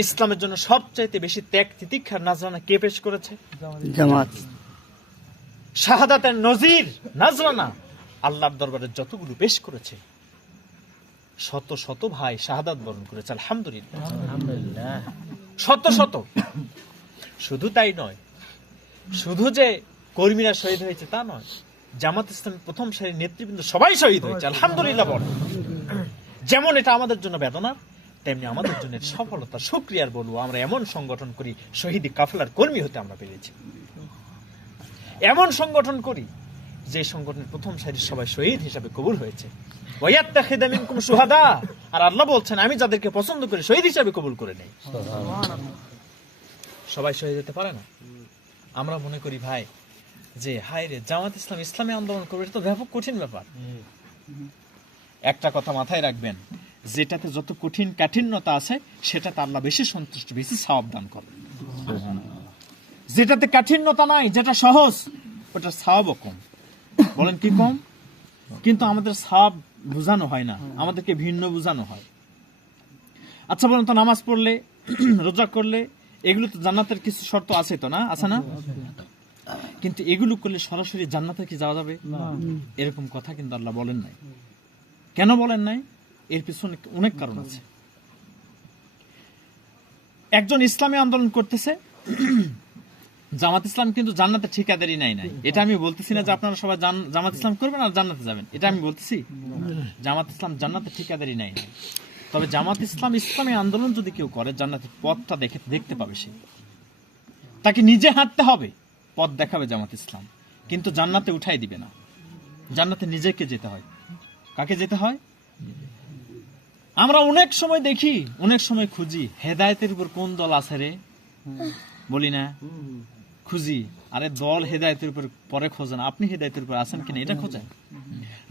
ইসলামের জন্য সবচাইতে বেশি ত্যাগ তিতিক্ষার নাজরানা কে পেশ করেছে? জামাত। শাহাদাতের নজির নাজরানা আল্লাহর দরবারে যতগুলো পেশ করেছে, শত শত ভাই শাহাদাত বরণ করেছে। আলহামদুলিল্লাহ, শত শত। শুধু তাই নয়, শুধু যে কর্মীরা শহীদ হয়েছে তা নয়, জামাত ইসলামের প্রথম সারির নেতৃবৃন্দ সবাই শহীদ হয়েছে। আলহামদুলিল্লাহ বল। যেমন এটা আমাদের জন্য বেদনা, তেমনি আমাদের জন্য সফলতা, শুকরিয়ার বলবো আমরা এমন সংগঠন করি, শহীদ কাফেলার কর্মী হতে আমরা পেরেছি। এমন সংগঠন করি যে সংগঠনের প্রথম সারির সবাই শহীদ হিসাবে কবুল হয়েছে। ওয়ায়াত্তাখিযা মিনকুম শুহাদা, আর আল্লাহ বলছেন আমি যাদেরকে পছন্দ করি শহীদ হিসাবে কবুল করে নেই। সবাই শহীদ হতে পারে না। আমরা মনে করি ভাই যে হায় রে জামাত ইসলাম ইসলামী আন্দোলন করবে, এটা তো ব্যাপক কঠিন ব্যাপার। একটা কথা মাথায় রাখবেন, যেটাতে যত কঠিন কাঠিন্যতা আছে সেটাতে আল্লাহ বেশি সন্তুষ্ট, বেশি সওয়াব দান করে। যেটাতে কাঠিন্যতা নাই, যেটা সহজ, ওটা সওয়াবও কম। বলেন কি কম? কিন্তু আমাদের সওয়াব বোঝানো হয় না, আমাদেরকে ভিন্ন বোঝানো হয়। আচ্ছা বলেন তো, নামাজ পড়লে, রোজা করলে, এগুলো তো জান্নাতের কিছু শর্ত আছে তো, না আছে না? কিন্তু এগুলো করলে সরাসরি জান্নাতে কি যাওয়া যাবে? এরকম কথা কিন্তু আল্লাহ বলেন নাই। কেন বলেন নাই? এর পিছনে অনেক কারণ আছে। একজন ইসলামী আন্দোলন করতেছে, জামাত ইসলাম কিন্তু জান্নাতে ঠিকাদারি নাই। এটা আমি বলতেছি না যে আপনারা সবাই জামাত ইসলাম করবেন আর জান্নাতে যাবেন, এটা আমি বলতেছি। জামাত ইসলাম জান্নাতে ঠিকাদারি নাই। তবে জামাত ইসলাম ইসলামী আন্দোলন যদি কেউ করে, জান্নাতের পথটা দেখতে পাবে। সে তাকে নিজে হাঁটতে হবে, পথ দেখাবে জামাত ইসলাম, কিন্তু জান্নাতে উঠাই দিবে না। জান্নাতে নিজেকে যেতে হয়। কাকে যেতে হয়? আমরা অনেক সময় দেখি, অনেক সময় খুঁজি, হেদায়েতের উপর কোন দল আছে রে, বলি না? খুঁজি। আরে দল হেদায়েতের উপর পরে খোঁজেন, আপনি হেদায়েতের উপর আছেন কিনা এটা খোঁজেন।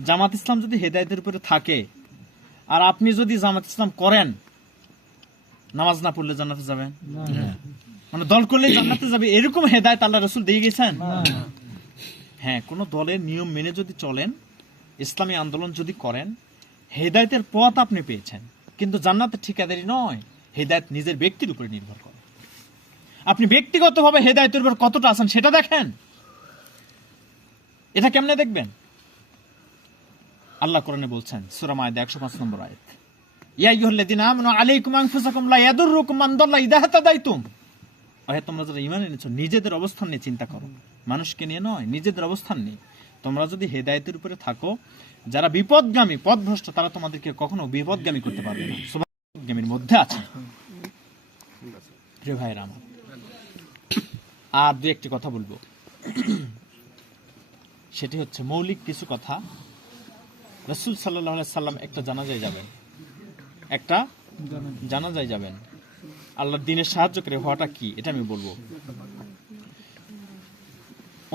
জামাত ইসলাম যদি হেদায়েতের উপরে থাকে আর আপনি যদি জামাত ইসলাম করেন, নামাজ না পড়লে জান্নাতে যাবেন? মানে দল করলে জান্নাতে যাবে এরকম হেদায়েত আল্লাহ রাসূল দিয়ে গেছেন? হ্যাঁ, কোন দলের নিয়ম মেনে যদি চলেন, ইসলামী আন্দোলন যদি করেন, হেদায়েতের পথ আপনি পেয়েছেন, কিন্তু জান্নাতের ঠিকাদারি নয়। হেদায়েত নিজের ব্যক্তির উপরে নির্ভর করে। আপনি ব্যক্তিগতভাবে হেদায়েতের উপর কতটা আছেন সেটা দেখেন। এটা কেমনে দেখবেন? আল্লাহ কোরআনে বলছেন, সূরা মায়েদা 105 নম্বর আয়াত, ইয়া আইয়ুহাল্লাযীনা আমানু আলাইকুম আনফুসাকুম লা ইয়াদুররুকুম মান দাল্লা ইযা হাতাদাইতুম। ওহে তোমরা যারা ঈমান এনেছো, নিজেদের অবস্থান নিয়ে চিন্তা করো, মানুষকে নিয়ে নয়, নিজেদের অবস্থান নিয়ে। তোমরা যদি হেদায়েতের উপরে থাকো, যারা বিপদগামী, পথভ্রষ্ট, তারা তোমাদেরকে কখনো বিপদগামী করতে পারবে না। বিপদগামীর মধ্যে আছে প্রিয় ভাইরা আমার। আর দু একটি কথা বলবো, সেটি হচ্ছে মৌলিক কিছু কথা। রাসূল সাল্লাল্লাহু আলাইহি সাল্লাম একটা জানাজায় যাবেন। আল্লাহর দ্বীনের সাহায্যকারী হওয়াটা কি, এটা আমি বলবো।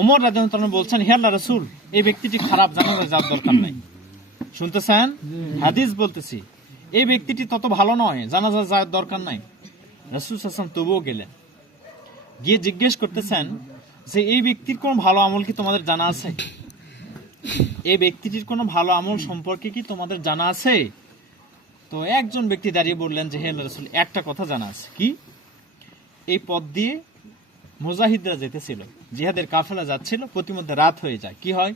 ওমর রাদিয়াল্লাহু আনহু বলছেন, হে আল্লাহর রাসূল, এই ব্যক্তিটি খারাপ, জানাজায় যাওয়ার দরকার নাই। শুনতেছেন? হাদিস বলতেছি, এই ব্যক্তিটি তত ভালো নয়, জানাজায় যাওয়ার দরকার নাই। রাসূল সাল্লাল্লাহু আলাইহি ওয়াসাল্লাম তবুও গেলেন, গিয়ে জিজ্ঞেস করতেছেন যে এই ব্যক্তির কোন ভালো আমল কি তোমাদের জানা আছে? এই ব্যক্তিটির কোন ভালো আমল সম্পর্কে কি তোমাদের জানা আছে? তো একজন ব্যক্তি দাঁড়িয়ে বললেন যে হে আল্লাহর রাসূল, একটা কথা জানা আছে। কি? এই পথ দিয়ে মুজাহিদরা যেতেছিল, জিহাদের কাফেলা যাচ্ছিল, প্রতিমধ্যে রাত হয়ে যায়। কি হয়?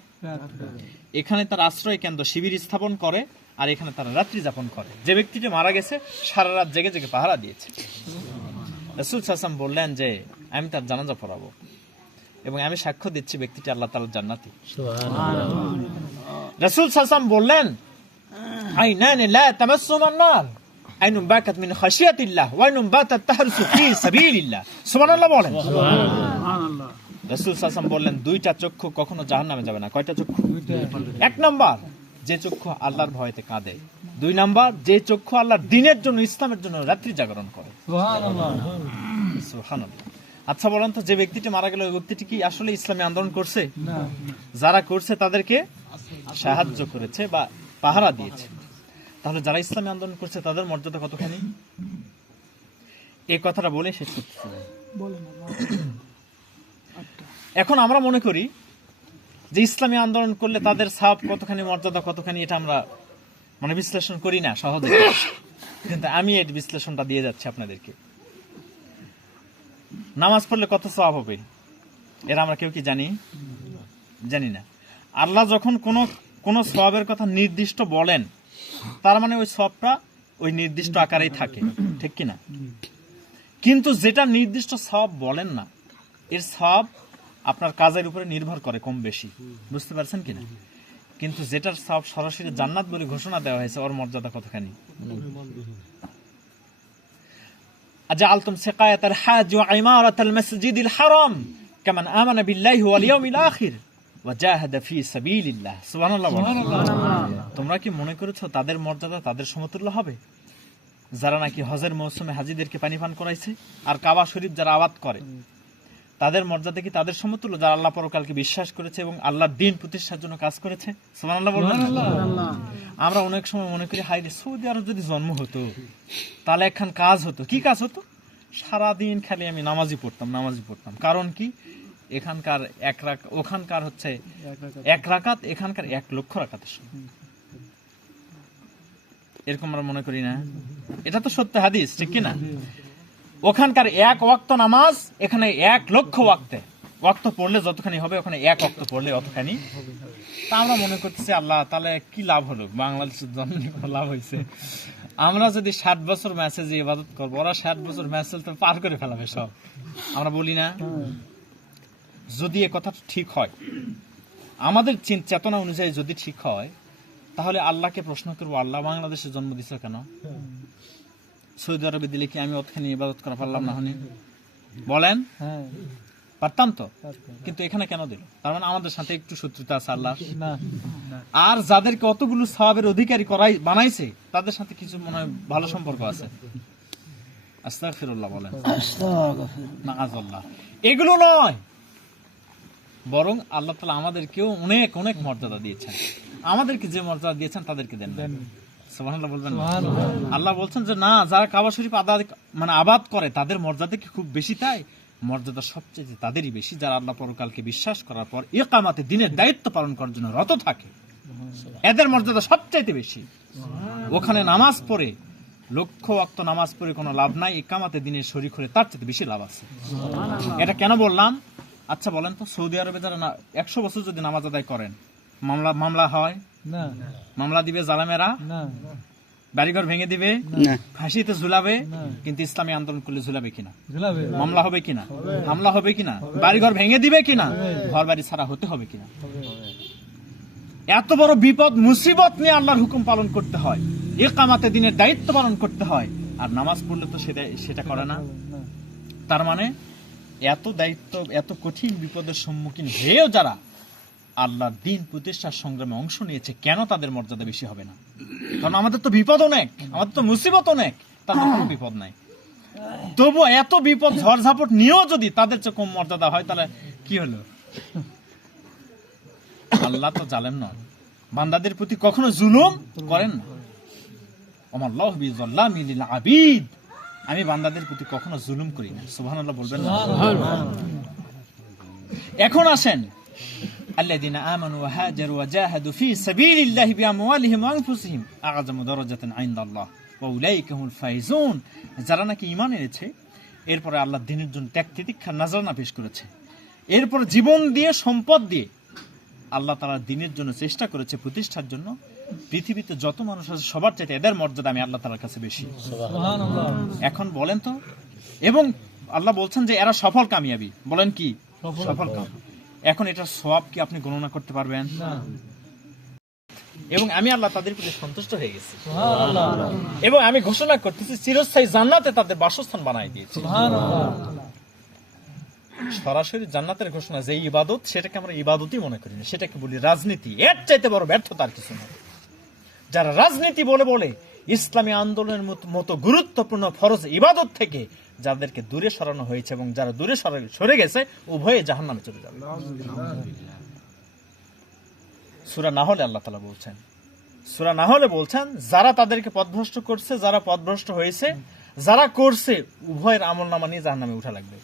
এখানে তার আশ্রয় কেন্দ্র, শিবির স্থাপন করে, আর এখানে তারা রাত্রি যাপন করে। যে ব্যক্তিটি মারা গেছে সারা রাত জেগে জেগে পাহারা দিয়েছে। রাসূল সাল্লাল্লাহু আলাইহি ওয়াসাল্লাম বললেন যে আমি তার জানাজা পড়াবো এবং আমি সাক্ষ্য দিচ্ছি ব্যক্তিটি আল্লাহ তাআলার জান্নাতি। সুবহানাল্লাহ। রাসূল সাল্লাল্লাহু আলাইহি ওয়াসাল্লাম বললেন, আইনান লা তামাসসুমান নার, আইনুন বাকাত মিন খাশিয়াতিল্লাহ ওয়া আইনুন বাতাত তাহরুসু ফি সাবিলিল্লাহ। সুবহানাল্লাহ বলেন। সুবহানাল্লাহ। রাসূল সাল্লাল্লাহু আলাইহি ওয়াসাল্লাম বললেন, দুইটা চক্ষু কখনো জাহান্নামে যাবে না। কয়টা চক্ষু? এক নাম্বার, যে চক্ষু আল্লাহর ভয়তে কাঁদে। দুই নাম্বার, যে চক্ষু আল্লাহর দ্বীনের জন্য, ইসলামের জন্য রাত্রি জাগরণ করে। সুবহানাল্লাহ। সুবহানাল্লাহ। আচ্ছা বলেন তো, যে ব্যক্তিটি মারা গেল, ওই ব্যক্তিটি কি আসলে ইসলামী আন্দোলন করছে? না। যারা করছে তাদেরকে সাহায্য করেছে বা পাহারা দিয়েছে। তাহলে যারা ইসলামী আন্দোলন করছে তাদের মর্যাদা কতখানি? এই কথাটা বলে শেষ করতেছি। এখন আমরা মনে করি যে ইসলামী আন্দোলন করলে তাদের সওয়াব কতখানি, মর্যাদা কতখানি, এটা আমরা মানে বিশ্লেষণ করি না সহজে। কিন্তু আমি এই বিশ্লেষণটা দিয়ে যাচ্ছি আপনাদেরকে। নামাজ পড়লে কত সওয়াব হবে এরা আমরা কেউ কি জানি না। আল্লাহ যখন কোন সওয়াবের কথা নির্দিষ্ট বলেন, তার মানে ওই সওয়াবটা ওই নির্দিষ্ট আকারেই থাকে, ঠিক কিনা? কিন্তু যেটা নির্দিষ্ট সওয়াব বলেন না, এর সওয়াব আপনার কাজের উপরে নির্ভর করে কম বেশি। বুঝতে পারছেন কিনা? কিন্তু যেটার সওয়াব সরাসরি জান্নাত বলে ঘোষণা দেওয়া হয়েছে, ওর মর্যাদা কতখানি? আজআলতুম সিকায়াতাল হাজ ওয়া ইমারাতাল মাসজিদিল হারাম কামান আমানা বিল্লাহি ওয়াল ইয়াউমিল আখির ওয়া জাহাদা ফি সাবিলিল্লাহ। সুবহানাল্লাহ। তোমরা কি মনে করেছো তাদের মর্যাদা তাদের সমতুল্য হবে যারা নাকি হজের মৌসুমে হাজীদেরকে পানি পান করাইছে? আর কাবা শরীফ যারা আবাদ করে তাদের মর্যাদা কি তাদের সমতুল্য যারা আল্লাহ পরকালকে বিশ্বাস করেছে এবং আল্লাহর দ্বীন প্রতিষ্ঠার জন্য কাজ করেছে? সুবহানাল্লাহ বলবেন। আমরা অনেক সময় মনে করি হায় রে, সৌদি আরব যদি জন্ম হতো তাহলে একখান কাজ হতো। কি কাজ হতো? সারাদিন খালি আমি নামাজি পড়তাম। কারণ কি? এখানকার ওখানকার হচ্ছে 1 রাকাত, এখানকার 1 লক্ষ রাকাতের সমান। এরকম আমরা মনে করি না? এটা তো সত্য হাদিস, ঠিক কিনা? ওখানকার 1 ওয়াক্ত নামাজ, এখানে 1 লক্ষ ওয়াক্ত পড়লে যতখানি হবে, ওখানে 1 ওয়াক্ত পড়লে অতখানি। তা আমরা মনে করতেছি আল্লাহ তাহলে কি লাভ হলো, বাংলাদেশের জন্য লাভ হয়েছে। আমরা যদি 60 বছর ম্যাচে যে ইবাদত করবো, ওরা 60 বছর ম্যাচ তো পার করে ফেলাবে সব। আমরা বলি না? যদি এ কথা ঠিক হয়, আমাদের চেতনা অনুযায়ী যদি ঠিক হয়, তাহলে আল্লাহকে প্রশ্ন করবো, আল্লাহ বাংলাদেশে জন্ম দিছে কেন? সৌদি আরবে দিলে কি আমি অতখানি ইবাদত করা পারলাম না? হনি বলেন, পারতাম তো, কিন্তু এখানে কেন দিল? তার মানে আমাদের সাথে একটু শত্রুতা আছে আল্লাহ। আর যাদেরকে অতগুলো সওয়াবের অধিকারী বানাইছে তাদের সাথে কিছু মনে হয় ভালো সম্পর্ক আছে। আস্তাগফিরুল্লাহ বলেন। মাআযাল্লাহ। এগুলো নয়, বরং আল্লাহ তাআলা আমাদেরকেও অনেক অনেক মর্যাদা দিয়েছেন। আমাদেরকে যে মর্যাদা দিয়েছেন তাদেরকে দেন না। সুবহানাল্লাহ বলবেন। আল্লাহ বলছেন যে না, যারা কাবা শরীফ আবাদ করে তাদের মর্যাদা কি খুব বেশি? তাই মর্যাদা সবচেয়ে তাদেরই বেশি যারা আল্লাহ পরকালকে বিশ্বাস করার পর ইকামাতে দ্বীনের দায়িত্ব পালন করার জন্য রত থাকে। এদের মর্যাদা সবচাইতে বেশি। ওখানে নামাজ পড়ে, লক্ষ ওয়াক্ত নামাজ পড়ে কোনো লাভ নাই, ইকামাতে দ্বীনের শরীক হলে তার চেয়ে বেশি লাভ আছে। এটা কেন বললাম? আচ্ছা বলেন তো, সৌদি আরবে যারা 100 বছর যদি নামাজ আদায় করেন, মামলা হয় না? মামলা দিবে জালেমেরা, বাড়িঘর ভেঙে দিবে, ফাঁসিতে ঝুলাবে, কিন্তু ইসলামী আন্দোলন করলে ঝুলাবে কিনা? মামলা হবে কিনা? হামলা হবে কিনা? বাড়িঘর ভেঙে দিবে কিনা? ঘর বাড়ি ছাড়া হতে হবে কিনা? এত বড় বিপদ মুসিবত নিয়ে আল্লাহর হুকুম পালন করতে হয়, ইকামাতে দ্বীনের দায়িত্ব পালন করতে হয়, আর নামাজ পড়লে তো সেটা করে না। তার মানে এত দায়িত্ব, এত কঠিন বিপদের সম্মুখীন হয়েও যারা আল্লাহর দ্বীন প্রতিষ্ঠার সংগ্রামে অংশ নিয়েছে, কেন তাদের মর্যাদা বেশি হবে না? কারণ আমাদের তো বিপদ অনেক, আমাদের তো মুসিবত অনেক, তাদের কোনো বিপদ নাই। তবু এত বিপদ ঝড়ঝাপট নিয়েও যদি তাদের চেয়ে কম মর্যাদা হয়, তাহলে কি হলো? আল্লাহ তো জালেম নন, বান্দাদের প্রতি কখনো জুলুম করেন না। ওমাল্লাহু বিযাল্লামিল লিল আবিদ, আমি বান্দাদের প্রতি কখনো জুলুম করি না। সুবহানাল্লাহ বলবেন না? এখন আসেন, আল্লাযীনা আমানু ওয়া হাজারু ওয়া জাহাদু ফি সাবিলিল্লাহি বিআমওয়ালিহিম ওয়া আনফুসিহিম আ'যামু দারাজাতান ইনদাল্লাহ ওয়া উলাইকা হুমুল ফাইজুন। যারা নাকি ঈমান এনেছে, এরপরে আল্লাহর দ্বীনের জন্য ত্যাগ তিতিক্ষা নাজরানা পেশ করেছে, এরপর জীবন দিয়ে সম্পদ দিয়ে আল্লাহ তাআলার দ্বীনের জন্য চেষ্টা করেছে প্রতিষ্ঠার জন্য, পৃথিবীতে যত মানুষ আছে সবার চাইতে এদের মর্যাদা আমি আল্লাহ তাআলার কাছে বেশি। সুবহানাল্লাহ। এখন বলেন তো, এবং আল্লাহ বলছেন যে এরা সফল কামিয়াবি। বলেন কি? সফল কাম। এখন এটা সওয়াব কি আপনি গণনা করতে পারবেন? না। এবং আমি আল্লাহ তাদের প্রতি সন্তুষ্ট হয়ে গেছি, এবং আমি ঘোষণা করতেছি চিরস্থায়ী জান্নাতে তাদের বাসস্থান বানাই দিয়েছি। সরাসরি জান্নাতের ঘোষণা। যে ইবাদত, সেটাকে আমরা ইবাদতই মনে করি না, সেটাকে বলি রাজনীতি। এর চাইতে বড় ব্যর্থতার কিছু নেই। যারা রাজনীতি বলে বলে ইসলামী আন্দোলনের মতো গুরুত্বপূর্ণ ফরজ ইবাদত থেকে যাদেরকে দূরে সরানো হয়েছে, এবং যারা দূরে সরে গেছে, উভয়ে জাহান্নামে চলে যাবে। সূরা নাহলে আল্লাহ তাআলা বলছেন, সূরা নাহলে বলছেন, যারা তাদেরকে পথভ্রষ্ট করছে, যারা পথভ্রষ্ট হয়েছে, যারা করছে, উভয়ের আমলনামা নিয়ে জাহান্নামে উঠা লাগবে,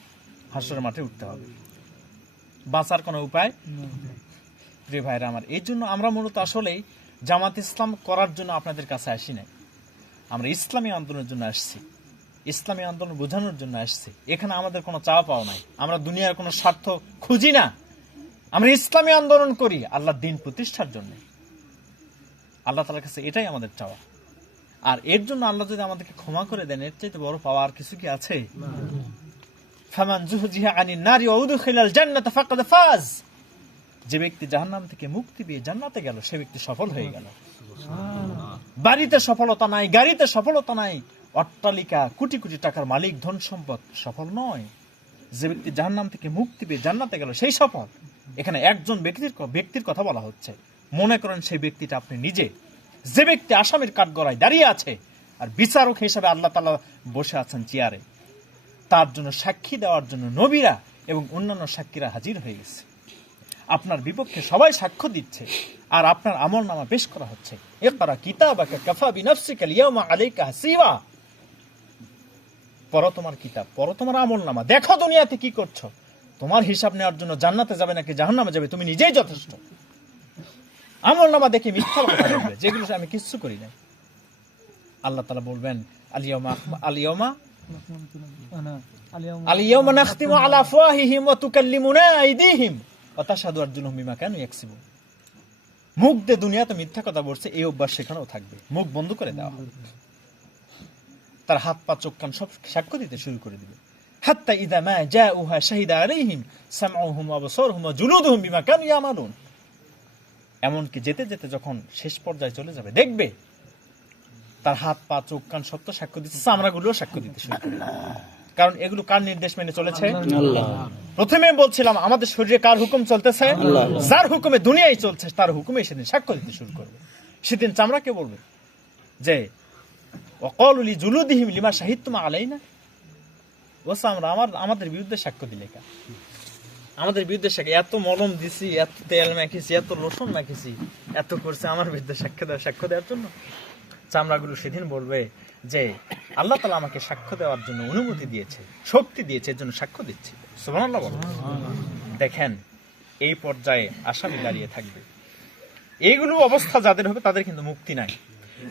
হাসরের মাঠে উঠতে হবে। বাঁচার কোনো উপায়? প্রিয় ভাইরা আমার, এই জন্য আমরা মূলত আসলে জামাত ইসলাম করার জন্য আপনাদের কাছে আসি নাই। আমরা ইসলামী আন্দোলনের জন্য আসছি, ইসলামী আন্দোলন বোঝানোর জন্য আসছি। এখানে আমাদের কোনো চাওয়া পাওয়া নাই, আমরা দুনিয়ার কোনো স্বার্থ খুঁজি না। আমরা ইসলামী আন্দোলন করি আল্লাহর দ্বীন প্রতিষ্ঠার জন্য। আল্লাহ তাআলার কাছে এটাই আমাদের চাওয়া। আর এর জন্য আল্লাহ যদি আমাদেরকে ক্ষমা করে দেন, এর চাইতে বড় পাওয়া আর কিছু কি আছে? ফামান যুহজিহা আনিন নারি ওয়া উদখিলাল জান্নাতা ফাকাদ ফাজ। যে ব্যক্তি জাহান্নাম থেকে মুক্তি পেয়ে জান্নাতে গেল, সে ব্যক্তি সফল হয়ে গেল। বাড়িতে সফলতা নাই, গাড়িতে সফলতা নাই, অট্টালিকা, কোটি কোটি টাকার মালিক, ধন সম্পদ সফল নয়। যে ব্যক্তি জাহান্নাম থেকে মুক্তি পেয়ে জান্নাতে গেল সেই সফল। এখানে একজন ব্যক্তির কথা বলা হচ্ছে। মনে করেন সেই ব্যক্তিটা আপনি নিজে, যে ব্যক্তি আসামির কাঠগড়ায় দাঁড়িয়ে আছে আর বিচারক হিসেবে আল্লাহ তাআলা বসে আছেন চেয়ারে, তার জন্য সাক্ষী দেওয়ার জন্য নবীরা এবং অন্যান্য সাক্ষীরা হাজির হয়ে গেছে। আপনার বিপক্ষে সবাই সাক্ষ্য দিচ্ছে আর আপনার আমলনামা পেশ করা হচ্ছে। ইকরা কিতাবাকা কাফা বিনাফসিকা আল-ইয়াওমা আলাইকা হাসিবা। পড়ো তোমার কিতাব, পড়ো তোমার আমলনামা, দেখো দুনিয়াতে কি করছো। তোমার হিসাব নেওয়ার জন্য জান্নাতে যাবে নাকি জাহান্নামে যাবে তুমি নিজেই যথেষ্ট। আমলনামা দেখে মিথ্যা কথা বলবে যেগুলো আমি কিচ্ছু করি না। আল্লাহ তাআলা বলবেন আল-ইয়াওমা নাখতিমু আলা আফওয়াহিহিম ওয়া তুকাল্লিমুনা আইদিহিম ওয়া তাশহাদু আরজুলুহুম বিমা কানু ইয়াকসিবুন। মুখ দিয়ে দুনিয়াতে মিথ্যা কথা বলছে, এই অভ্যাস সেখানেও থাকবে। মুখ বন্ধ করে দেওয়া হবে, তার হাত পা চোখ কান সব সাক্ষ্য দিতে শুরু করে দিবে। হাত্তা ইযা মা জাউহা শাহিদা আলাইহিম সামউহুম ওয়া আবসারুহুম ওয়া জুলুদুহুম বিমা কানু ইয়ামালুন। এমনকি যেতে যেতে যখন শেষ পর্যায়ে চলে যাবে, দেখবে তার হাত পা চোখ কান সব তো সাক্ষ্য দিচ্ছে, চামড়াগুলোও সাক্ষ্য দিতে শুরু করে। কারণ এগুলো কার নির্দেশ মেনে চলেছে? আল্লাহ। প্রথমে বলছিলাম আমাদের শরীরে কার হুকুম চলতেছে? যার হুকুমে দুনিয়ায় চলছে তার হুকুমে সেদিন সাক্ষ্য দিতে শুরু করবে। সেদিন চামড়াকে বলবে যে ওয়াকালু লিজুলুদিহিম লিমা শাহিদতুম আলাইনা। ও চামড়া আমাদের বিরুদ্ধে সাক্ষ্য দিলে কেন? আমাদের বিরুদ্ধে সাক্ষ্য, এত মলম দিছি, এত তেল মেখেছি, এত লোশন মেখেছি, এত করছে আমার বিরুদ্ধে সাক্ষ্য দেওয়ার জন্য। চামড়াগুলো সেদিন বলবে যে আল্লাহ তাআলা আমাকে সাক্ষ্য দেওয়ার জন্য অনুমতি দিয়েছে, শক্তি দিয়েছে, এর জন্য সাক্ষ্য দিচ্ছি। সুবহানাল্লাহ বলেন। দেখেন এই পর্যায়ে আসামি দাঁড়িয়ে থাকবে। এইগুলো অবস্থা যাদের হবে তাদের কিন্তু মুক্তি নাই।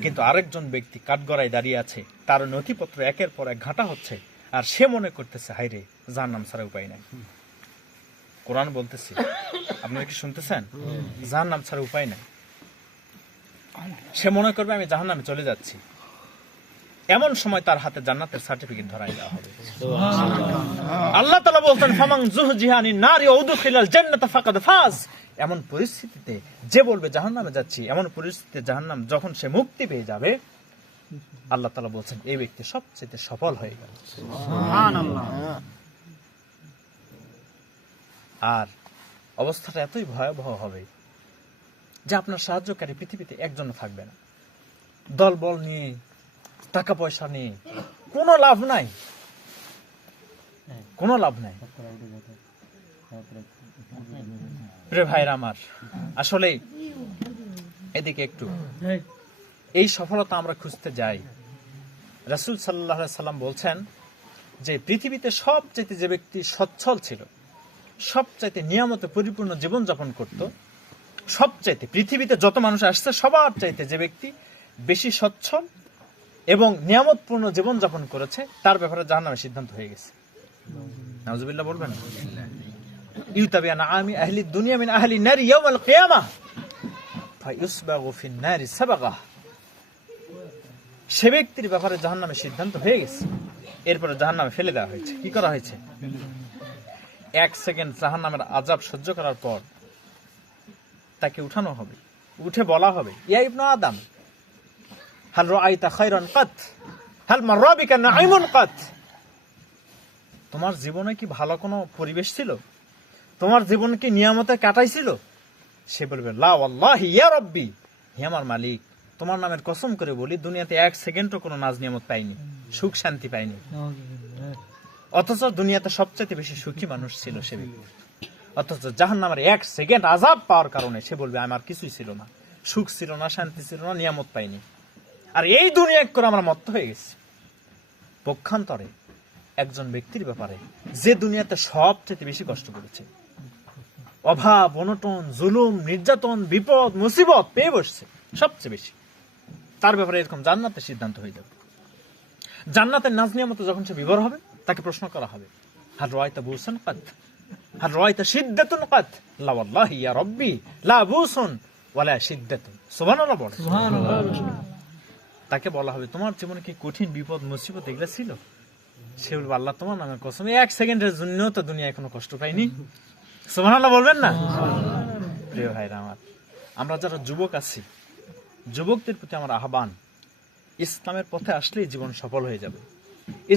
কিন্তু আরেকজন ব্যক্তি কাঠগড়ায় দাঁড়িয়ে আছে, তার নথিপত্র একের পর এক ঘাটা হচ্ছে, আর সে মনে করতেছে হায়রে জাহান্নাম ছাড়া উপায় নাই। কোরআন বলতেছে, আপনারা কি শুনতেছেন? জাহান্নাম ছাড়া উপায় নাই। সে মনে করবে আমি জাহান্নামে চলে যাচ্ছি। এমন সময় তার হাতে জান্নাতের সার্টিফিকেট ধরাই দেওয়া হবে। আল্লাহ তাআলা বলতেন ফামান যুহজিহা আনিন নারি ওয়া উদখিলাল জান্নাতা ফাকাদ ফাজ। এমন পরিস্থিতিতে যে বলবে জাহান্নামে যাচ্ছি, এমন পরিস্থিতিতে জাহান্নাম যখন সে মুক্তি পেয়ে যাবে, আল্লাহ তাআলা বলছেন এই ব্যক্তি সবচেয়ে সফল হয়ে গেল। সুবহানাল্লাহ। আর অবস্থাটা এতই ভয়াবহ হবে যে আপনার সাহায্যকারী পৃথিবীতে একজন থাকবে না। দলবল নিয়ে, টাকা পয়সা নিয়ে কোনো লাভ নাই, কোনো লাভ নাই। প্রিয় ভাইরা আমার, আসলে এদিকে একটু এই সফলতা আমরা খুঁজতে যাই। রাসূল সাল্লাল্লাহু আলাইহি সাল্লাম বলছেন যে পৃথিবীতে সবচেয়ে যে ব্যক্তি সচ্ছল ছিল, সবচাইতে নিয়ামতে পরিপূর্ণ জীবন যাপন করত, সবচাইতে পৃথিবীতে যত মানুষ আসছে সবার চাইতে যে ব্যক্তি বেশি সচ্ছল এবং নিয়ামতপূর্ণ জীবন যাপন করেছে, তার ব্যাপারে জাহান্নামের সিদ্ধান্ত হয়ে গেছে। নাউজুবিল্লাহ বলবেন। ইউতাবিয়া নাআমি আহলি দুনিয়া মিন আহলি নার ইয়াউমাল কিয়ামাহ ফায়ুসবাগু ফিন নারি সাবাগা। সে ব্যক্তির ব্যাপারে জাহান্নামের সিদ্ধান্ত হয়ে গেছে। এরপরে জাহান্নামে ফেলে দেওয়া হয়েছে। কি করা হয়েছে? 1 সেকেন্ড জাহান্নামের আযাব সহ্য করার পর তাকে উঠানো হবে, উঠে বলা হবে ইয়া ইবনু আদম হাল রাআইতা খায়রান কাত হাল মাররা বিকা নাঈমুন কাত। তোমার জীবনে কি ভালো কোনো পরিবেশ ছিল? তোমার জীবন কি নিয়ামতে কাটাইছিল? সে বলবে লা ওয়াল্লাহি ইয়া রাব্বি, হে আমার মালিক, তোমার নামের কসম করে বলি দুনিয়াতে 1 সেকেন্ডও কোনো নাজ নিয়ামত পাইনি, সুখ শান্তি পাইনি। অথচ দুনিয়াতে সবচেয়ে বেশি সুখী মানুষ ছিল সে ব্যক্তি। অথচ জাহান্নামের 1 সেকেন্ড আযাব পাওয়ার কারণে সে বলবে আমার কিছুই ছিল না, সুখ ছিল না, শান্তি ছিল না, নিয়ামত পাইনি, আর এই দুনিয়া করে আমরা মত্ত হয়ে গেছি। পক্ষান্তরে একজন ব্যক্তির ব্যাপারে যে দুনিয়াতে সবচেয়ে বেশি কষ্ট করেছে, অভাব, অনটন, জুলুম, নির্যাতন, বিপদ, মুসিবত পেয়ে বসছে সবচেয়ে বেশি, তার ব্যাপারে এরকম জান্নাতের সিদ্ধান্ত হয়ে যাবে। জান্নাতের নাজ নিয়ামত যখন সে বিভোর হবে, তাকে প্রশ্ন করা হবে হাল রাআইতা বুসান কাত হাল রাআইতা শিদ্দাতুন কাত লা ওয়াল্লাহি ইয়া রাব্বি লা বুসুন ওয়ালা শিদ্দাতুন। সুবহানাল্লাহ বলেন। তাকে বলা হবে তোমার জীবনে কি কঠিন বিপদ মুসিবত এগুলো ছিল? সে বলবে আল্লাহ তোমার নামে কসম 1 সেকেন্ডের জন্য তো দুনিয়ায় কোনো কষ্ট পাইনি। সুবহানাল্লাহ বলবেন না? প্রিয় ভাইরা আমার, আমরা যারা যুবক আছি, যুবকদের প্রতি আমার আহ্বান, ইসলামের পথে আসলেই জীবন সফল হয়ে যাবে।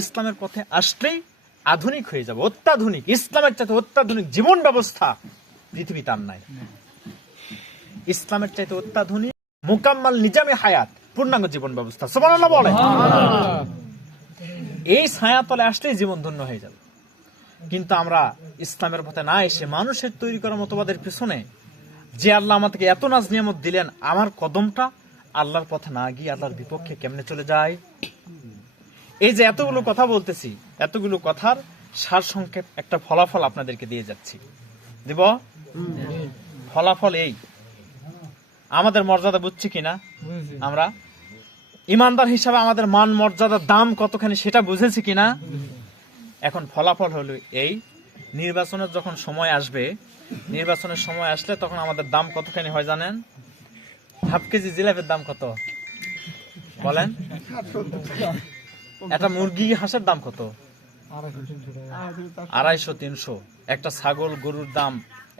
ইসলামের পথে আসলেই আধুনিক হয়ে যাবে, অত্যাধুনিক, ইসলামের চাইতে অত্যাধুনিক জীবন ব্যবস্থা পৃথিবীতে আর নাই। ইসলামের চাইতে অত্যাধুনিক মুকাম্মাল নিজামে হায়াত, পূর্ণাঙ্গ জীবন ব্যবস্থা, সুবহানাল্লাহ বলেন। এই ছায়াতলে আসলেই জীবন ধন্য হয়ে যাবে। কিন্তু আমরা ইসলামের পথে না এসে মানুষের তৈরি করা মতবাদের পিছনে, যে আল্লাহ আমাদেরকে এত নাজ নিয়ামত দিলেন, আমার কদমটা আল্লাহর পথে না গিয়ে আল্লাহর বিপক্ষে কেমনে চলে যায়। এই যে এতগুলো কথা বলতেছি, এতগুলো কথার সার সংক্ষেপ একটা ফলাফল আপনাদেরকে দিয়ে যাচ্ছি, দিব। ফলাফল এই, আমাদের মর্যাদা বুঝছি কিনা, আমরা ইমানদার হিসাবে আমাদের মান মর্যাদার দাম কতখানি সেটা বুঝেছি কিনা। এখন ফলাফল হলো এই, নির্বাচনের যখন সময় আসবে, নির্বাচনের সময় আসলে তখন আমাদের দাম কতখানি হয় জানেন? হাফ কেজি জিলাপির দাম কত বলেন? একটা মুরগি হাঁসের দাম কত? 250-300। একটা ছাগল গরুর দাম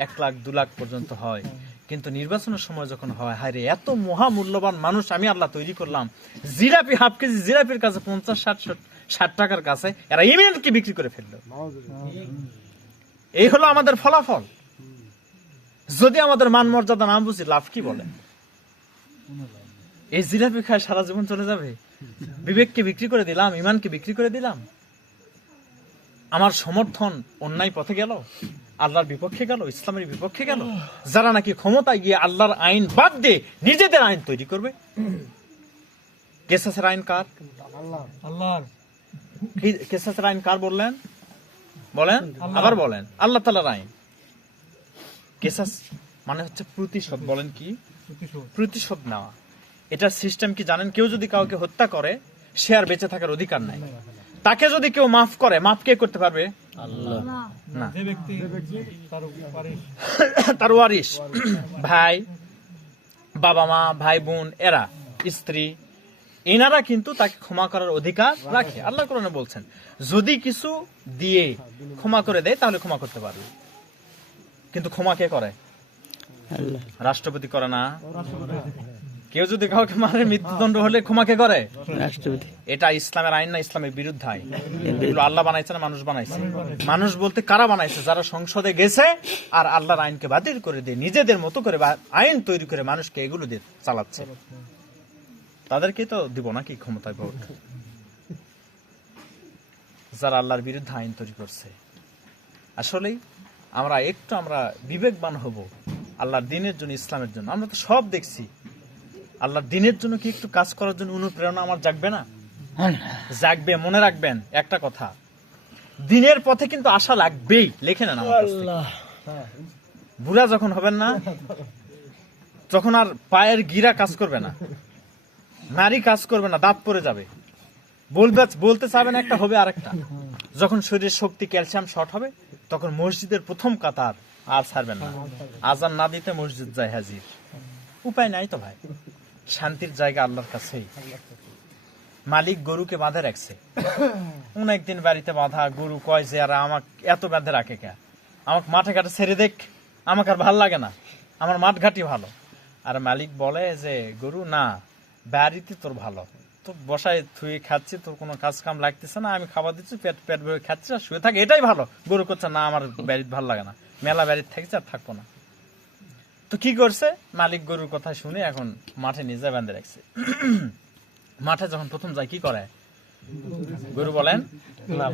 1 লাখ 2 লাখ পর্যন্ত হয়। কিন্তু নির্বাচনের সময় যখন হয়, হায় রে, এত মহামূল্যবান মানুষ আমি আল্লাহ তৈরি করলাম, জিলাপি হাফ কেজি জিলাপির কাছে 50-60 টাকার কাছে এরা ইমেলকে বিক্রি করে ফেললো। এই হলো আমাদের ফলাফল। যদি আমাদের মান মর্যাদা না বুঝি, লাভ কি বলেন? এই জিলাপি খায় সারা জীবন চলে যাবে। বিবেককে বিক্রি করে দিলাম, ইমানকে বিক্রি করে দিলাম, আমার সমর্থন অন্যায় পথে গেল, আল্লাহর বিপক্ষে গেল, ইসলামের বিপক্ষে গেল। যারা নাকি ক্ষমতায় গিয়ে আল্লাহর আইন বাদ দিয়ে নিজেদের আইন তৈরি করবে। কেসাসের আইন কার? আল্লাহর। কেসাসের আইন কার বললেন? বলেন, আবার বলেন। আল্লাহ তাআলার আইন। কেসাস মানে হচ্ছে প্রতিশোধ। বলেন কি? প্রতিশোধ নেওয়া। এটার সিস্টেম কি জানেন? কেউ যদি কাউকে হত্যা করে, সে আর বেঁচে থাকার অধিকার নাই। তাকে যদি কেউ মাফ করে, মাফ কে করতে পারবে? আল্লাহ। না, তার ওয়ারিশ, ভাই, বাবা মা, ভাই বোন, এরা, স্ত্রী, এনারা কিন্তু তাকে ক্ষমা করার অধিকার রাখে। আল্লাহ কোরআনে বলছেন, যদি কিছু দিয়ে ক্ষমা করে দেয় তাহলে ক্ষমা করতে পারবে। কিন্তু ক্ষমা কে করে? রাষ্ট্রপতি করে না। কেউ যদি কাউকে মারে, মৃত্যুদণ্ড হলে ক্ষমা কে করে? রাষ্ট্রপতি। এটা ইসলামের আইন না, ইসলামের বিরুদ্ধে আইন। এগুলো আল্লাহ বানাইছে না মানুষ বানাইছে? মানুষ বলতে কারা বানাইছে? যারা সংসদে গেছে আর আল্লাহর আইনকে বাতিল করে দিয়ে নিজেদের মতো করে আইন তৈরি করে মানুষকে এগুলো দিয়ে চালাচ্ছে। তাদেরকে তো দিব নাকি ক্ষমতায় ভোট? যারা আল্লাহর বিরুদ্ধে আইন তৈরি করছে। আসলেই আমরা বিবেকবান হব আল্লাহর দিনের জন্য, ইসলামের জন্য। আমরা তো সব দেখছি। আল্লাহর দিনের জন্য কি একটু কাজ করার জন্য অনুপ্রেরণা আমার জাগবে না? জাগবে। মনে রাখবেন একটা কথা, দিনের পথে কিন্তু আশা লাগবেই। লিখে নেন আমার কাছ থেকে। বুড়া যখন হবেন না, তখন আর পায়ের গিরা কাজ করবে না, নারী কাজ করবে না, দাঁত পড়ে যাবে, বলতে চাবেন একটা, হবে আরেকটা। যখন শরীরের শক্তি, ক্যালসিয়াম শর্ট হবে, তখন মসজিদের প্রথম কাতার আর ছাড়বেন না। আজান না দিতে মসজিদ যায় হাজির। উপায় নাই তো ভাই। শান্তির জায়গা আল্লাহর কাছেই। মালিক গরুকে বাঁধে রাখছে, অনেকদিন বাড়িতে বাঁধা গরু কয় যে আর আমাকে এত বাঁধে রাখে কে? আমাকে মাঠে ঘাটে ছেড়ে দেখ, আমাকে আর ভাল লাগে না, আমার মাঠ ঘাটি ভালো। আর মালিক বলে যে গরু না, বাড়িতে তোর ভালো, তোর বসায় থুয়ে খাচ্ছি, তোর কোনো কাজ কাম লাগতেছে না, আমি খাবার দিচ্ছি, পেট ভরে খাচ্ছি আর শুয়ে থাকে, এটাই ভালো। গরু করছে না, আমার বাড়িতে ভালো লাগে না, মেলা বাড়িতে থাকছে আর থাকবো না। তো কি করছে মালিক? গরুর কথা শুনে এখন মাঠে নিয়ে যায় বেঁধে রাখছে। মাঠে যখন প্রথম যায় কি করে? গরু বলেন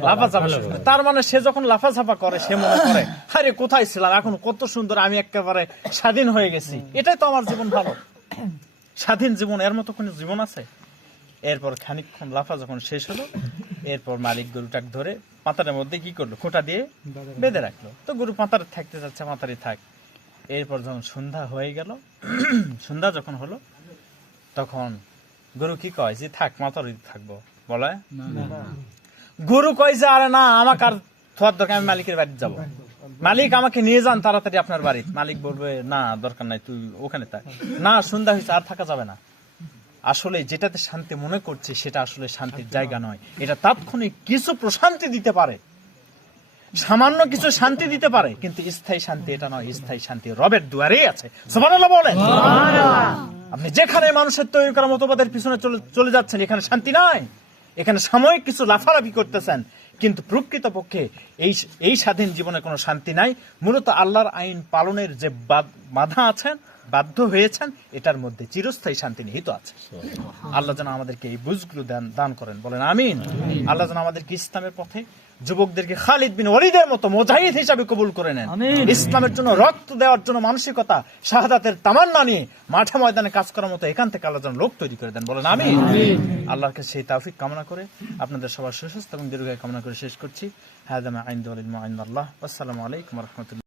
লাফাঝাপা শুরু করে। তার মানে সে যখন লাফাঝাপা করে, সে মনে করে আরে কোথায় ছিলাম, এখন কত সুন্দর, আমি একেবারে স্বাধীন হয়ে গেছি, এটাই তো আমার জীবন, ভালো স্বাধীন জীবন, এর মতো কোন জীবন আছে? এরপর খানিকক্ষণ লাফা যখন শেষ হলো, এরপর মালিক গরুটাকে ধরে পাতারের মধ্যে কি করলো? খোঁটা দিয়ে বেঁধে রাখলো। তো গরু পাতারে থাকতে যাচ্ছে, পাতারে থাক। এরপর যখন সন্ধ্যা হয়ে গেল, সন্ধ্যা যখন হলো, তখন গরু কি কয় যে থাক, মাতার থাকবো, বলে গরু কয় যে আরে না, আমাকে আর থাকার দরকার, আমি মালিকের বাড়িতে যাবো, মালিক আমাকে নিয়ে যান তাড়াতাড়ি আপনার বাড়ি। মালিক বলবে না, দরকার নাই, তুই ওখানে থাক। না, সন্ধ্যা হয়েছে, আর থাকা যাবে না। আসলে যেটাতে শান্তি মনে করছে সেটা আসলে শান্তির জায়গা নয়। এটা তাৎক্ষণিক কিছু প্রশান্তি দিতে পারে, সামান্য কিছু শান্তি দিতে পারে, কিন্তু স্থায়ী শান্তি এটা নয়। স্থায়ী শান্তি রবের দুয়ারেই আছে। সুবহানাল্লাহ বলেন। আপনি যেখানে মানুষের তৈরি করা মতবাদের পিছনে চলে যাচ্ছেন, এখানে শান্তি নাই। এখানে সাময়িক কিছু লাফালাফি করতেছেন, কিন্তু প্রকৃতপক্ষে এই স্বাধীন জীবনে কোনো শান্তি নাই। মূলত আল্লাহর আইন পালনের যে বাধা আছেন, বাধ্য হয়েছেন, এটার মধ্যে চিরস্থায়ী শান্তি নিহিত আছে। আল্লাহ যেন আমাদেরকে এই বুঝগুলো দান করেন, বলেন আমিন। আল্লাহ যেন আমাদেরকে ইসলামের পথে যুবকদেরকে খালিদ বিন ওয়ালিদের মতো মুজাহিদ হিসাবে কবুল করে নেন। ইসলামের জন্য রক্ত দেওয়ার জন্য মানসিকতা, শাহাদাতের তামান্না নিয়ে মাঠে ময়দানে কাজ করার মতো এখান থেকে আল্লাহ যেন লোক তৈরি করে দেন, বলেন আমিন। আল্লাহকে সেই তৌফিক কামনা করে আপনাদের সবার সুস্বাস্থ্য এবং দীর্ঘায়ু কামনা করে শেষ করছি। হাদা মা ইনদা লিল মুইন আল্লাহ। আসসালামু আলাইকুম ওয়া রাহমাতুল্লাহ।